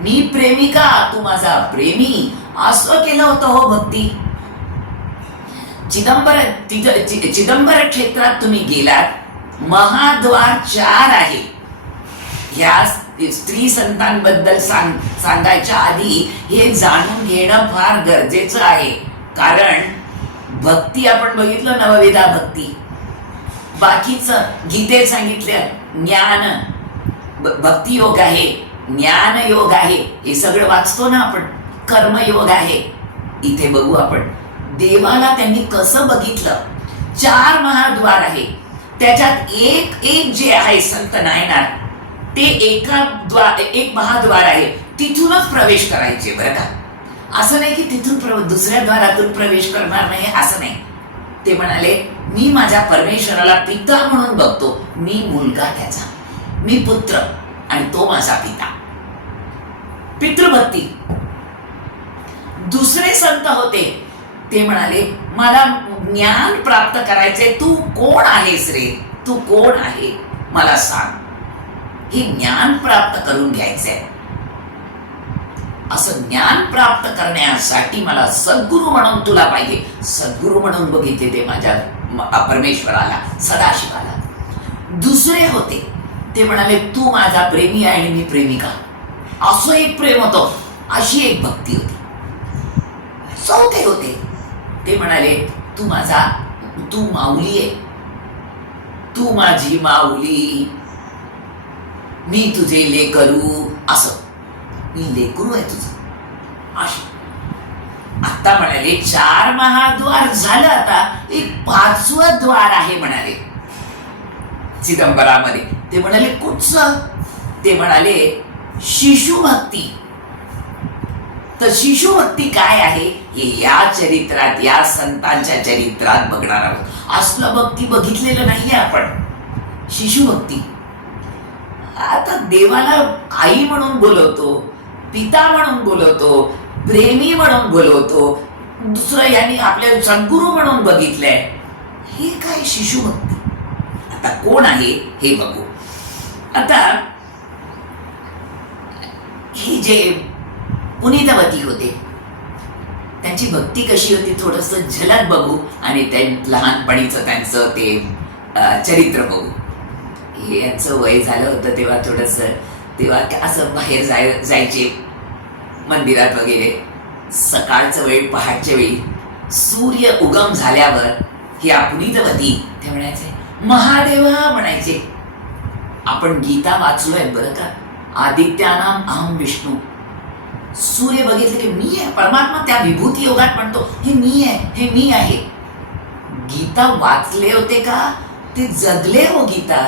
मी प्रेमिका तू माझा प्रेमी, असं केलं होतं हो भक्ती. चिदंबर क्षेत्रात तुम्ही गेलात, महाद्वार 4 आहे. या स्त्री संतांबद्दल सांगायच्या आधी हे जाणून घेणं फार गरजेचं आहे. कारण भक्ती आपण बघितलं, नवविधा भक्ती, बाकीचं गीतेत सांगितलं ज्ञान भक्ती योग आहे, ज्ञान योग आहे, हे सगळं वाचतो ना आपण. कर्मयोग आहे. इथे बघू आपण देवाला त्यांनी कसं बघितलं. 4 महाद्वार आहे, त्याच्यात एक जे आहे संत नायनार, ते एक महाद्वार आहे, तिथूनच प्रवेश करायचे बरं का. असं नाही की तिथून दुसऱ्या द्वारातून प्रवेश करणार नाही, असं नाही. ते म्हणाले मी माझ्या परमेश्वराला पिता म्हणून बघतो, मी मुलगा त्याचा, मी पुत्र आणि तो माझा पिता. पितृभक्ती. दुसरे संत होते, ते म्हणाले मला ज्ञान प्राप्त करायचे, तू कोण आहेस रे, तू कोण आहे मला सांग, हे ज्ञान प्राप्त करून घ्यायचंय. असं ज्ञान प्राप्त करण्यासाठी मला सद्गुरू म्हणून तुला पाहिजे. सद्गुरू म्हणून बघितले ते माझ्या परमेश्वराला, सदाशिवाला. दुसरे होते, ते म्हणाले तू माझा प्रेमी आहे आणि मी प्रेमिका, असं एक प्रेम होतं, अशी एक भक्ती होती. चौथे होते, ते म्हणाले तू माऊली आहे, तू माझी माऊली, मी तुझे लेकरू, असं मी लेकरू आहे तुझं. आता म्हणाले 4 महाद्वार झालं, आता एक 5वं द्वार आहे म्हणाले चिदंबरामध्ये. ते म्हणाले कुठचं? ते म्हणाले शिशुभक्ती. तर शिशुभक्ती काय आहे हे या चरित्रात, या संतांच्या चरित्रात बघणार आहोत. असलं भक्ती बघितलेलं नाहीये आपण. शिशुभक्ती. आता देवाला आई म्हणून बोलवतो, पिता म्हणून बोलवतो, प्रेमी म्हणून बोलवतो, दुसरं यांनी आपल्या सद्गुरू म्हणून बघितलंय. हे काय शिशुभक्ती? आता कोण आहे हे बघू. आता हे जे पुनीतवती होते त्यांची भक्ती कशी होती थोडस झलक बघू आणि लहानपणीचं त्यांचं ते चरित्र बघू. हे यांचं वय झालं होतं तेव्हा थोडस, तेव्हा असं बाहेर जायचे मंदिरात वगैरे. सकाळचं वेळ, पहाटच्या वेळी सूर्य उगम झाल्यावर ही पुनीतवती ते म्हणायचे महादेवा म्हणायचे. आपण गीता वाचलोय बरं का, आदित्यानाम अहम विष्णू. सूर्य बघितलं की मी आहे, परमात्मा त्या विभूती योगात म्हणतो हे मी आहे, हे मी आहे. गीता वाचले होते का? ते जगले हो गीता.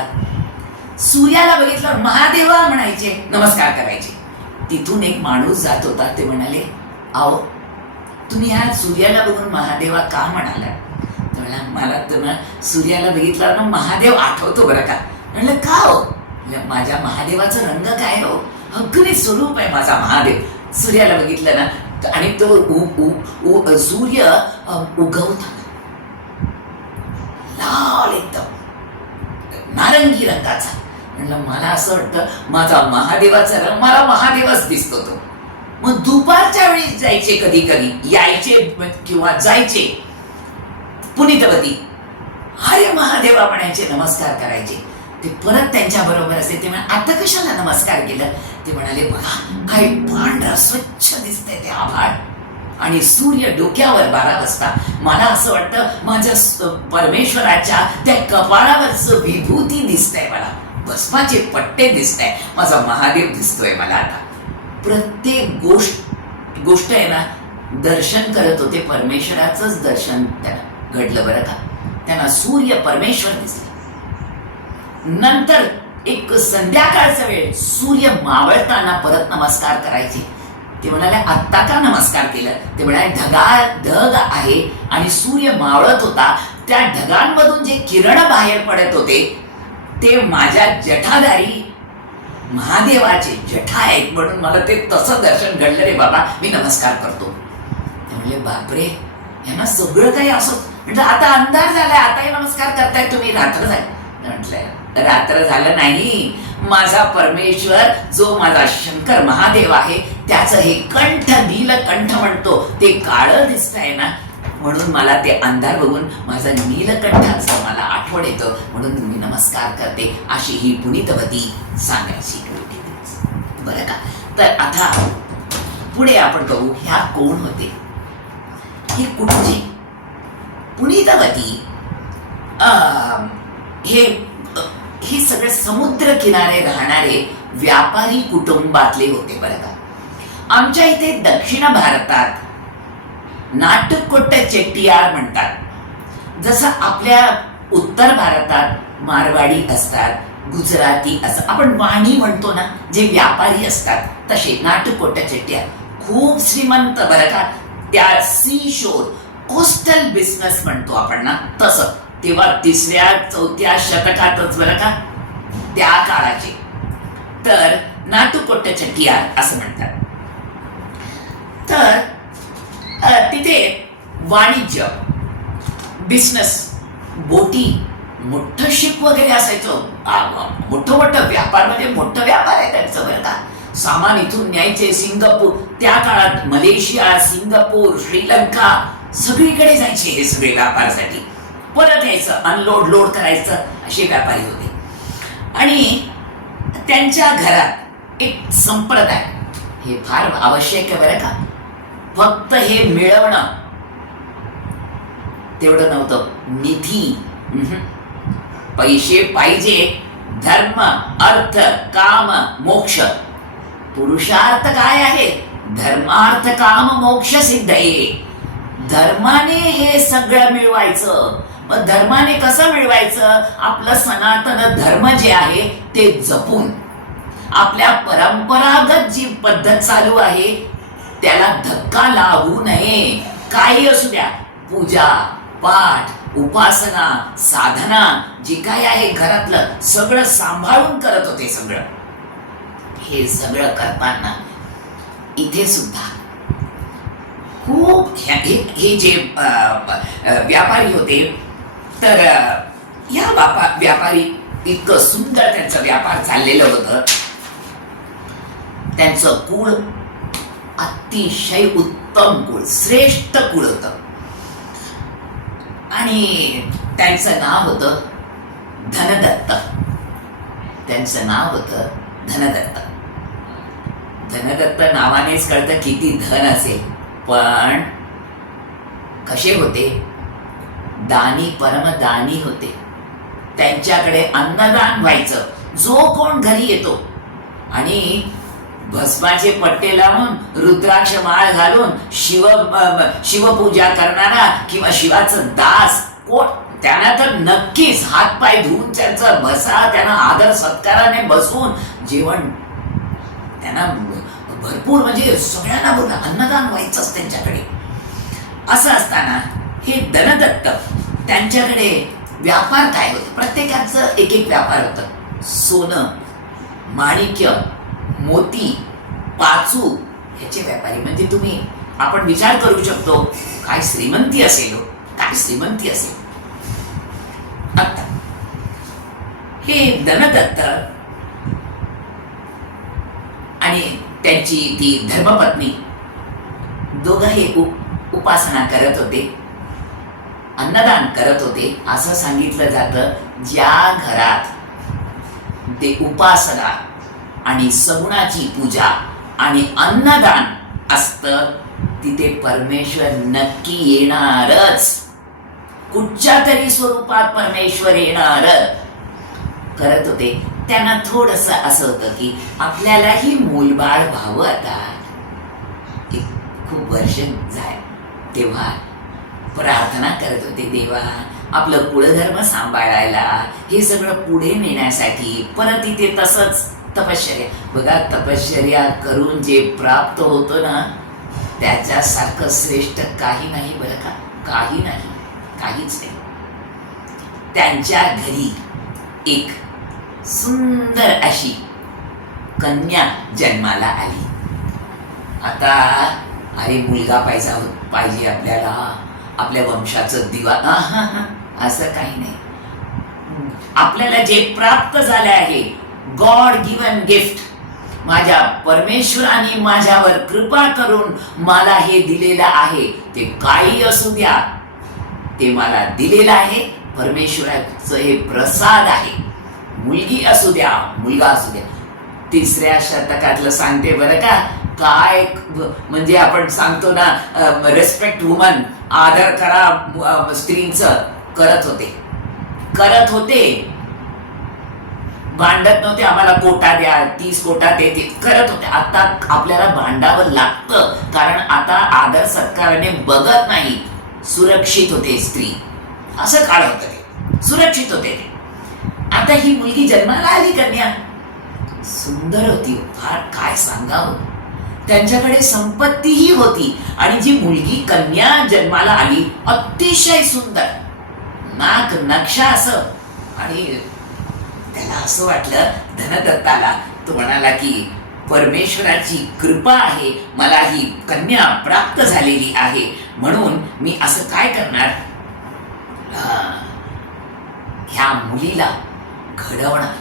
सूर्याला बघितलं महादेवा म्हणायचे, नमस्कार करायचे. तिथून एक माणूस जात होता, ते म्हणाले आओ तुम्ही ह्या सूर्याला बघून महादेवा का म्हणाला? मला तर सूर्याला बघितला ना महादेव आठवतो बरं का. म्हणलं का हो? माझ्या महादेवाचा रंग काय हो? अग्नी स्वरूप आहे माझा महादेव. सूर्याला बघितलं ना आणि तो सूर्य उगवताना लाल एकदम नारंगी रंगाचा. म्हणलं मला असं वाटतं माझा महादेवाचा रंग, मला महादेवच दिसतो तो. मग दुपारच्या वेळी जायचे, कधी कधी यायचे किंवा जायचे पुनीतवती, अरे महादेवा म्हणायचे, नमस्कार करायचे. ते परत त्यांच्या बरोबर असे. ते आता कशाला नमस्कार केलं? ते म्हणाले बघा काही पांढरा स्वच्छ दिसतंय ते आभाळ आणि सूर्य डोक्यावर 12 वाजता. मला असं वाटतं माझ्या परमेश्वराच्या त्या कपाळावरचं विभूती दिसतंय, मला भस्माचे पट्टे दिसतंय, माझा महादेव दिसतोय मला. आता प्रत्येक गोष्ट आहे ना, दर्शन करत होते, परमेश्वराचंच दर्शन त्यांना घडलं बरं का. त्यांना सूर्य परमेश्वर दिसले. नंतर एक संध्याकाळचा वेळ, सूर्य मावळताना परत नमस्कार करायचे. ते म्हणाले आत्ता का नमस्कार केलं? ते म्हणाले ढग आहे आणि सूर्य मावळत होता, त्या ढगांमधून जे किरण बाहेर पडत होते ते माझ्या जठाधारी महादेवाचे जठा आहेत, म्हणून मला ते तसं दर्शन घडलं रे बाबा, मी नमस्कार करतो. ते म्हणले बापरे, यांना सगळं काही असं. म्हटलं आता अंधार झालाय, आताही नमस्कार करताय तुम्ही, रात्र झाली. म्हटलं रात्र झालं नाही, माझा परमेश्वर जो माझा शंकर महादेव आहे त्याचं हे कंठ, नीलकंठ म्हणतो, ते काळं दिसतंय ना, म्हणून मला ते अंधार बघून माझा नीलकंठाचं मला आठवण येतं, म्हणून मी नमस्कार करते. अशी ही पुनीतवती सांगायची बरं का. तर आता पुढे आपण बघू ह्या कोण होते, हे कुठचे. पुनीतवती हे सगळे समुद्र किनारे राहणारे व्यापारी कुटुंबातले होते बरं का. आमच्या इथे दक्षिण भारतात नाटकोट्ट चेट्टियार म्हणतात. जसं आपल्या उत्तर भारतात मारवाडी असतात, गुजराती असं आपण वाणी म्हणतो ना, जे व्यापारी असतात, तसे नाटकोट्ट चेट्टियार खूप श्रीमंत बरं का. त्या सी शोर कोस्टल बिझनेस म्हणतो आपण ना, तसं. तेव्हा 3ऱ्या-4थ्या शतकातच बरं का, त्या काळाचे. तर नाटकोट्ट चेट्टियार असं म्हणतात. तर तिथे वाणिज्य, बिझनेस, बोटी, मोठं शिप वगैरे असायचं. मोठं व्यापार म्हणजे मोठं व्यापार आहे त्यांचं बरं का. सामान इथून न्यायचे सिंगापूर, त्या काळात मलेशिया, सिंगापूर, श्रीलंका सगळीकडे जायचे हे सगळे व्यापारासाठी. परत यायचं, अनलोड लोड करायचं, असे व्यापारी होते. आणि त्यांच्या घरात एक संप्रदाय, हे फार आवश्यक आहे बरं का. फक्त हे मिळवणं तेवढं नव्हतं, निधी, पैसे पाहिजे, धर्म, अर्थ, काम, मोक्ष. पुरुषार्थ काय आहे? धर्मार्थ काम मोक्ष सिद्ध आहे. धर्माने हे सगळं मिळवायचं. मग धर्माने कसं मिळवायचं? आपलं सनातन धर्म जे आहे ते जपून, आपल्या परंपरागत जी पद्धत चालू आहे त्याला धक्का लागू नये. काही असू द्या, पूजा पाठ उपासना साधना जी काय आहे घरातलं सगळं सांभाळून करत होते. सगळं हे सगळं करताना इथे सुद्धा खूप हे जे व्यापारी होते, तर या व्यापारी इतकं सुंदर त्यांचा व्यापार चाललेलं होतं. त्यांचं कुळ अतिशय उत्तम कुळ, श्रेष्ठ कुळ होतं. आणि त्यांचं नाव होतं धनदत्त. त्यांचं नाव होतं धनदत्त. धनदत्त नावानेच कळतं किती धन असेल. पण कसे होते? दानी, परमदानी होते. त्यांच्याकडे अन्नदान व्हायचं. जो कोण घरी येतो आणि भस्माचे पट्टे लावून रुद्राक्ष माळ घालून शिवपूजा करणारा किंवा शिवाचं दास कोण, त्यांना तर नक्कीच हातपाय धुवून त्यांचा बसा, त्यांना आदर सत्काराने बसून जेवण त्यांना भरपूर, म्हणजे सगळ्यांना बोला अन्नदान व्हायचंच त्यांच्याकडे. असं असताना हे धनदत्त, त्यांच्याकडे व्यापार काय होतं? प्रत्येकाचं एक एक व्यापार होतं. सोनं, माणिक्य, मोती, पाचू ह्याचे व्यापारी. म्हणजे तुम्ही आपण विचार करू शकतो काय श्रीमंती असेल, काय श्रीमंती असेल. आता हे धनदत्त आणि त्यांची ती धर्मपत्नी दोघं हे उपासना करत होते, अन्नदान करत होते. असं सांगितलं जातं ज्या घरात ते उपासना आणि सगुणाची पूजा आणि अन्नदान असतं तिथे परमेश्वर नक्की येणारच. कुठच्या तरी स्वरूपात परमेश्वर येणार करत होते. त्यांना थोडस असं होतं की आपल्यालाही मूलबाळ व्हावं. आता खूप वर्ष जाय तेव्हा प्रार्थना करत होते, देवा आपलं कुळधर्म सांभाळायला, हे सगळं पुढे नेण्यासाठी. परत इथे तसंच तपश्चर्या. बघा, तपश्चर्या करून जे प्राप्त होतं ना त्याच्यासारखं श्रेष्ठ काही नाही बरं का. काही नाही, काहीच नाही. त्यांच्या घरी एक सुंदर अशी कन्या जन्माला आली. आता अरे मुलगा पाहिजे आपल्याला, आपल्या वंशाचं दिवा, असं काही नाही. आपल्याला जे प्राप्त झाले आहे, गॉड गिव्हन गिफ्ट, माझ्या परमेश्वराने माझ्यावर कृपा करून मला हे दिलेलं आहे. ते काही असू द्या, ते मला दिलेलं आहे. परमेश्वराचं हे प्रसाद आहे. मुलगी असू द्या, मुलगा असू द्या. तिसऱ्या शतकातलं सांगते बरं का. काय म्हणजे आपण सांगतो ना, रेस्पेक्ट वुमन, आदर करा स्त्रींचं. करत होते. भांडत नव्हते आम्हाला कोटा द्या, 30 कोटा देते, करत होते. आता आपल्याला भांडावं लागतं, कारण आता आदर सत्काराने बघत नाही. सुरक्षित होते स्त्री, असं काळ होतं ते, सुरक्षित होते ते. आता ही मुलगी जन्माला आली, कन्या सुंदर होती फार, काय सांगावं. त्यांच्याकडे संपत्तीही होती. आणि जी मुलगी कन्या जन्माला आली अतिशय सुंदर, नाक नक्षा असं. आणि त्याला असं वाटलं धनदत्ताला, तो म्हणाला की परमेश्वराची कृपा आहे, मला ही कन्या प्राप्त झालेली आहे, म्हणून मी असं काय करणार, ह्या मुलीला घडवणार.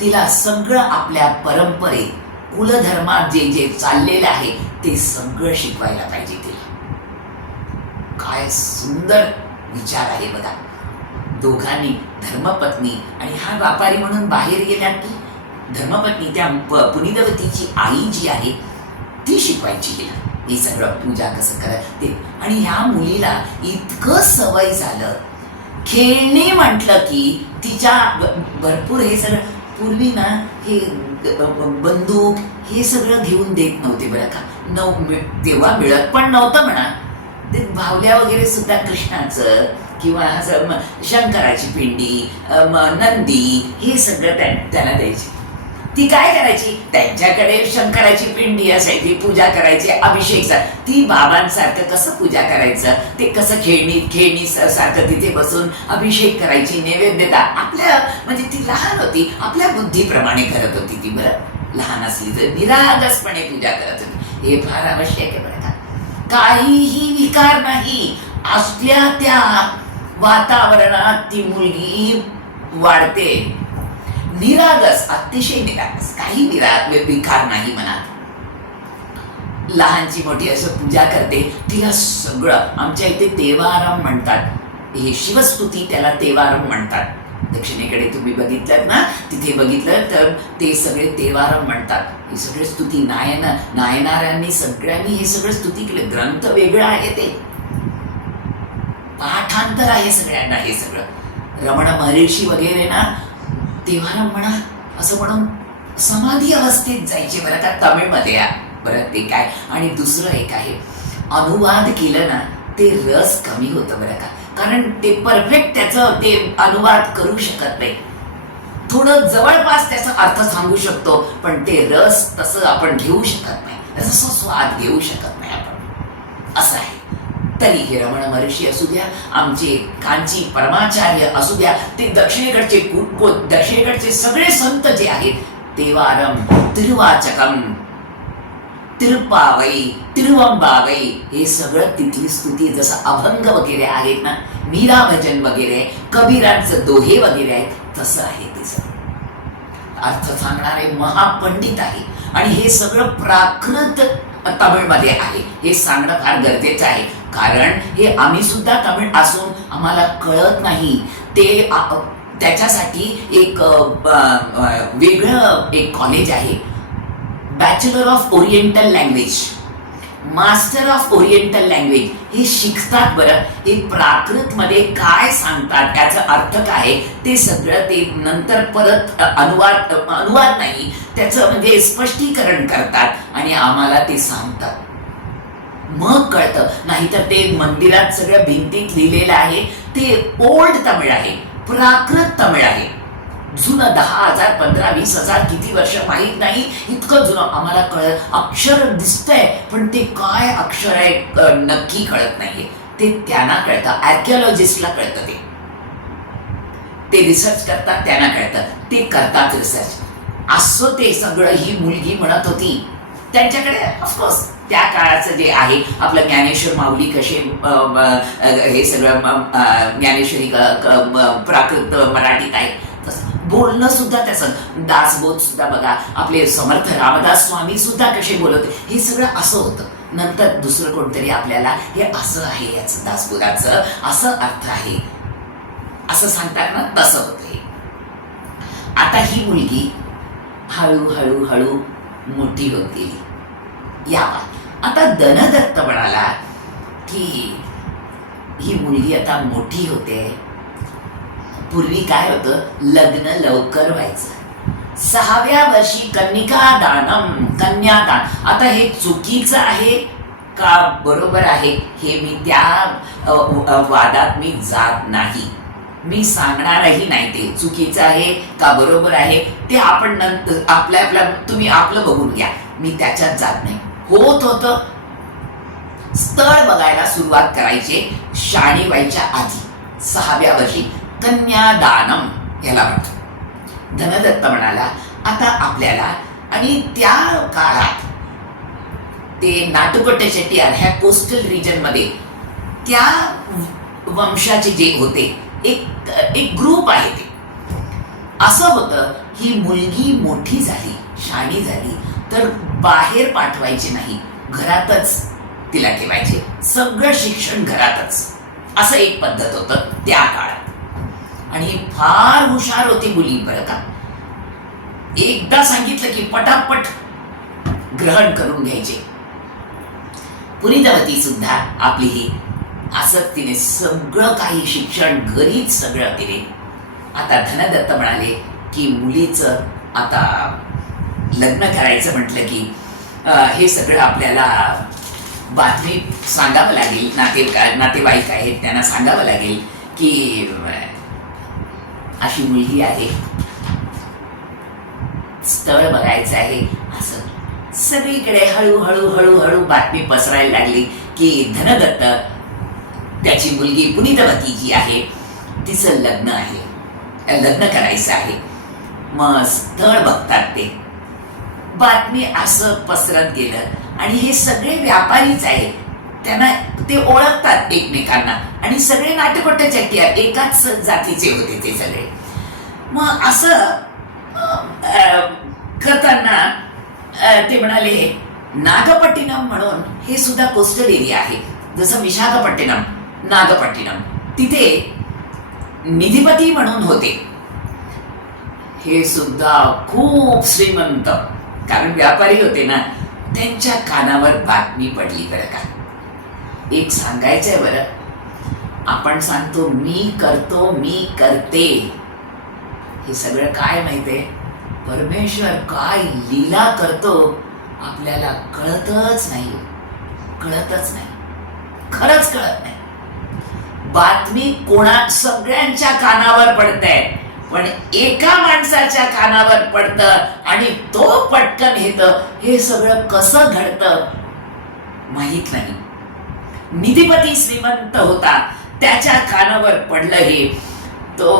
तिला सगळं आपल्या परंपरेत, कुलधर्मात जे जे चाललेलं आहे ते सगळं शिकवायला पाहिजे तिला. काय सुंदर विचार आहे बघा. दोघांनी, धर्मपत्नी आणि हा व्यापारी म्हणून बाहेर गेल्या की धर्मपत्नी, त्या पुनितवतीची आई जी आहे ती शिकवायची तिला हे सगळं, पूजा कसं करत ते. आणि ह्या मुलीला इतकं सवय झालं, खेळणे म्हटलं की तिच्या भरपूर हे सगळं. पूर्वी ना हे बंदूक हे सगळं घेऊन देत नव्हते बरं का. तेव्हा मिळत पण नव्हतं म्हणा. ते भावल्या वगैरे सुद्धा कृष्णाचं किंवा असं शंकराची पिंडी, नंदी, हे सगळं त्यांना द्यायची. ती काय करायची, त्यांच्याकडे शंकराची पिंडी असायची, पूजा करायची, अभिषेक. ती बाबांसारखं कसं पूजा करायचं, ते कसं खेळणी सारखं तिथे बसून अभिषेक करायची, नैवेद्यता आपल्या, म्हणजे ती लहान होती, आपल्या बुद्धीप्रमाणे करत होती ती. बरं, लहान असली तर निरागसपणे पूजा करत होती. हे फार आवश्यक आहे बरं का. काहीही विकार नाही, असल्या त्या वातावरणात ती मुलगी वाढते. निरागस, अतिशय निरागस, काही विकार नाही मनात. लहानची मोठी असं पूजा करते, तिला सगळं. आमच्या इथे तेवारम म्हणतात, हे शिवस्तुती, त्याला तेवारम म्हणतात. दक्षिणेकडे तुम्ही बघितलं ना, तिथे बघितलं तर ते सगळे तेवारम म्हणतात. हे सगळे स्तुती नायनारांनी सगळ्यांनी हे सगळं स्तुती केलं. ग्रंथ वेगळं आहे, ते पाठांतर आहे सगळ्यांना. हे सगळं रमण महर्षी वगैरे ना तेवारम म्हणा असं म्हणून समाधी अवस्थेत जायचे बरं का, तमिळमध्ये. बरं, ते काय. आणि दुसरं एक आहे, अनुवाद केलं ना ते रस कमी होतं बरं का, कारण ते परफेक्ट त्याचं ते अनुवाद करू शकत नाही. थोडं जवळपास त्याचा अर्थ सांगू शकतो, पण ते रस तसं आपण घेऊ शकत नाही, तसं स्वाद घेऊ शकत नाही आपण, असं आहे. तरी हे रमण महर्षी असू द्या, आमचे कांची परमाचार्य असू द्या, ते दक्षिणेकडचे सगळे संत जे आहेत, तेवारम, तिरुवाचकम, तिरुपावई, तिरुवंबावई, हे सगळं तिथली स्तुती. जसं अभंग वगैरे आहेत ना, मीरा भजन वगैरे, कबीरांचं दोहे वगैरे आहेत, तसं आहे ते सगळं. अर्थ सांगणारे महापंडित आहे. आणि हे सगळं प्राकृत तमिळमध्ये आहे. हे सांगणं फार गरजेचं आहे, कारण हे आम्ही सुद्धा तमिळ असून आम्हाला कळत नाही. ते त्याच्यासाठी एक वेगळं एक कॉलेज आहे, bachelor of oriental language, master of oriental language, हे शिकतात. बरं, हे प्राकृत मध्ये काय सांगतात, त्याचा अर्थ काय, ते सगळं ते नंतर परत अनुवाद नाही, त्याचं म्हणजे स्पष्टीकरण करतात आणि आम्हाला ते सांगतात. मग कळतं. नाहीतर ते मंदिरात सगळ्या भिंतीत लिहिलेलं आहे ते ओल्ड तमिळ आहे, प्राकृत तमिळ आहे. जुनं 10,000, 15,000, 20,000 किती वर्ष माहीत नाही, इतकं जुनं. आम्हाला कळत, अक्षर दिसतंय पण ते काय अक्षर आहे नक्की कळत नाहीये. ते त्यांना कळतं, आर्किओलॉजिस्टला कळतं. ते रिसर्च करतात, त्यांना कळतं, ते करतात रिसर्च. असं ते सगळं ही मुलगी म्हणत होती. त्यांच्याकडे ऑफकोर्स त्या काळाचं जे आहे आपलं ज्ञानेश्वर माऊली कसे हे सगळं ज्ञानेश्वरी प्राकृत मराठीत आहे, तसं बोलणं सुद्धा त्याचं. दासबोध सुद्धा बघा, आपले समर्थ रामदास स्वामी सुद्धा कसे बोलत, हे सगळं असं होतं. नंतर दुसरं कोणतरी आपल्याला हे असं आहे, याचं दासबोधाचं असं अर्थ आहे असं सांगतात ना, तसं होतं हे. आता ही मुलगी हळूहळू हळू मोठी होत गेली. आता धनदत्त म्हणाला की ही मुलगी आता मोठी होते. पूर्वी काय होतं, लग्न लवकर व्हायचं. 6व्या वर्षी कन्यादान. आता हे चुकीचं आहे का बरोबर आहे, हे मी त्या वादात मी जात नाही. मी सांगणारही नाही ते चुकीचं आहे का बरोबर आहे, ते आपण नंतर आपल्या तुम्ही आपलं बघून घ्या. मी त्याच्यात जात नाही. होतं स्थळ बघायला सुरुवात करायचे शाणी व्हायच्या आधी, 6व्या वर्षी कन्यादानम याला म्हणतात. धनदत्त म्हणाला आता आपल्याला, आणि त्या काळात ते नाटुकट्टे शेट्टीयार ह्या कोस्टल रिजन मध्ये त्या वंशाचे जे होते एक ग्रुप आहे. ते असं होतं, ही मुलगी मोठी झाली, शाणी झाली तर बाहेर पाठवायचे नाही, घरातच तिला ठेवायचे, सगळं शिक्षण घरातच, असं एक पद्धत होतं त्या काळात. आणि फार हुशार होती मुली बरं का. एकदा सांगितलं की पटापट ग्रहण करून घ्यायचे. पुरीदवती सुद्धा आपली ही असं तिने सगळं काही शिक्षण घरीच सगळं तिने. आता धनदत्त म्हणाले की मुलीचं आता लग्न करायचं म्हटलं की हे सगळं आपल्याला बातमी सांगावं लागेल. नातेवाईक आहेत त्यांना सांगावं लागेल की अशी मुलगी आहे, स्थळ बघायचं आहे. असं सगळीकडे हळूहळू हळूहळू बातमी पसरायला लागली की धनदत्त, त्याची मुलगी पुनीतवती जी आहे तिचं लग्न आहे, लग्न करायचं आहे. मग स्थळ बघतात ते. बातमी असं पसरत गेलं आणि हे सगळे व्यापारीच आहेत, त्यांना ते ओळखतात एकमेकांना आणि सगळे नाटकोटे चट्टी एकाच जातीचे होते ते सगळे. मग असं करताना ते म्हणाले नागपट्टिनम म्हणून हे सुद्धा कोस्टल एरिया आहे, जसं विशाखापट्टिनम, नागपट्टिनम, तिथे निधिपती म्हणून होते. हे सुद्धा खूप श्रीमंत, कारण व्यापारी होते ना, त्यांच्या कानावर बातमी पडली. बरं का, एक सांगायचंय बरं, आपण सांगतो मी करतो, मी करते, हे सगळं काय माहितीये, परमेश्वर काय लीला करतो आपल्याला कळतच नाही, कळतच नाही, खरंच कळत नाही. बातमी सगळ्यांच्या कानावर पडते, पण एका माणसाच्या कानावर पडतं आणि तो पटकन येतं. हे सगळं कसं घडतं माहित नाही. निधिपती श्रीमंत होता, त्याच्या कानावर पडलं हे. तो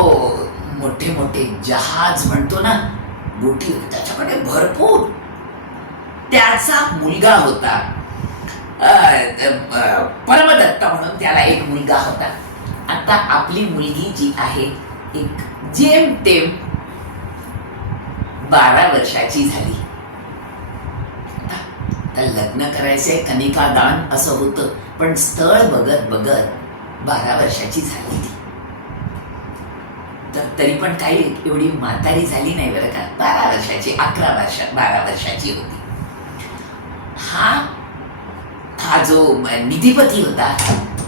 मोठे मोठे जहाज म्हणतो ना, बोटी, त्याच्याकडे भरपूर. त्याचा मुलगा होता परमदत्त म्हणून, त्याला एक मुलगा होता. आता आपली मुलगी जी आहे एक जेमतेम 12 वर्षाची झाली. तर लग्न करायचंय, कनिकादान असं होतं, पण स्थळ बघत बघत 12 वर्षाची झाली ती. तर तरी पण काही एवढी म्हातारी झाली नाही बरं का, 12 वर्षाची, 12 वर्षाची होती. हा जो निधिपती होता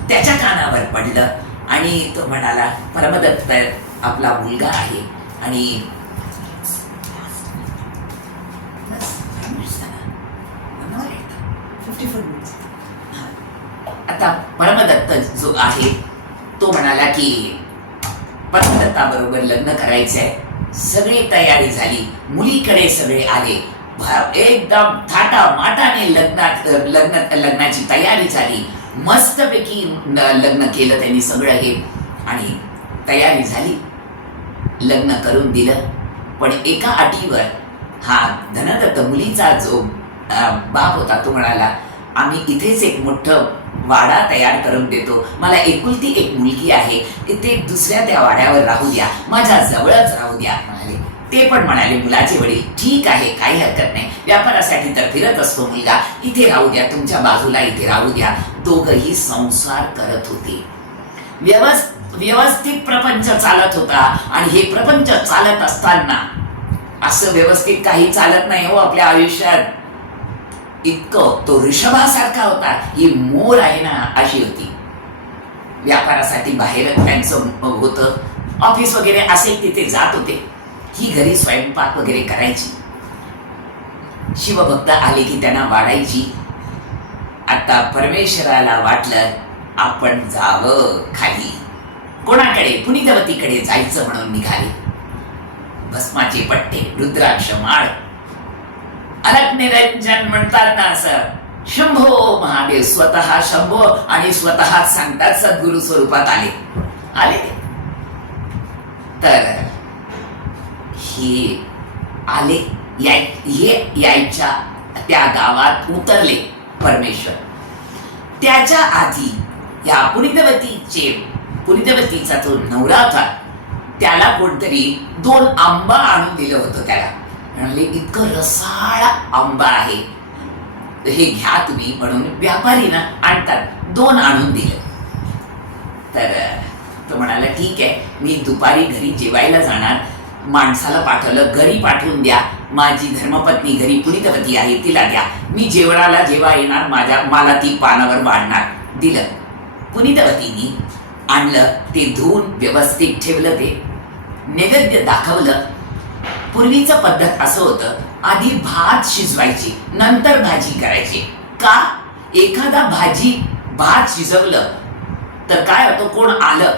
त्याच्या कानावर पडलं आणि तो म्हणाला परमदत्त आपला मुलगा आहे आणि आता परमदत्त जो आहे तो म्हणाला की परमदत्ताबरोबर लग्न करायचंय. सगळी तयारी झाली, मुलीकडे सगळे आले, एकदम थाटा माटाने लग्नाची तयारी झाली. मस्तपैकी लग्न केलं त्यांनी सगळं हे आणि तयारी झाली, लग्न करून दिलं. पण एका अटीवर हा धनदत्त मुलीचा जो बाप होता तो म्हणाला आम्ही इथेच एक मोठं वाडा तयार करून देतो, मला एकुलती एक मुलगी आहे, ते दुसऱ्या त्या वाड्यावर राहू द्या, माझ्या जवळच राहू द्या म्हणाले. ते पण म्हणाले मुलाचे वडील ठीक आहे, काही हरकत नाही, व्यापारासाठी तर फिरत असतो मुलगा, इथे राहू द्या, तुमच्या बाजूला इथे राहू द्या. दोघही संसार करत होते, व्यवस्थित प्रपंच चालत होता. आणि हे प्रपंच चालत असताना असं व्यवस्थित काही चालत नाही हो आपल्या आयुष्यात. इतकं तो ऋषभासारखा होता, ही मोर आहे ना अशी होती. व्यापारासाठी बाहेर त्यांचं होतं, ऑफिस वगैरे असेल तिथे जात होते, ही घरी स्वयंपाक वगैरे करायची. शिवभक्त आले की त्यांना वाढायची. आता परमेश्वराला वाटलं आपण जावं खाली, कोणाकडे, पुनीतवतीकडे जायचं म्हणून निघाले. भस्माचे पट्टे, रुद्राक्ष माळ, अलग निरंजन म्हणतात ना असं. शंभो महादेव, स्वतः शंभो आणि स्वतः सांगतात सद्गुरु स्वरूपात आले तर हे आले, हे यायच्या त्या गावात उतरले परमेश्वर. त्याच्या आधी या पुनीतवतीचा तो नवरा होता, त्याला कोणतरी 2 आंबा आणून दिलं होतं. त्याला म्हणाले इतकं रसाळ आंबा आहे, हे घ्या तुम्ही म्हणून व्यापारी ना आणतात. 2 आणून दिलं. तर तो म्हणाला ठीक आहे, मी दुपारी घरी जेवायला जाणार, माणसाला पाठवलं, घरी पाठवून द्या, माझी धर्मपत्नी घरी पुनीतवती आहे तिला द्या, मी जेवणाला जेव्हा येणार मला ती पानावर वाढणार. दिलं. पुनीतवतीनी आणलं, ते धुवून व्यवस्थित ठेवलं, ते नैवेद्य दाखवलं. पूर्वीचं पद्धत असं होतं, आधी भात शिजवायची, नंतर भाजी करायची. का? एखादा भात शिजवलं तर काय होतं, कोण आलं,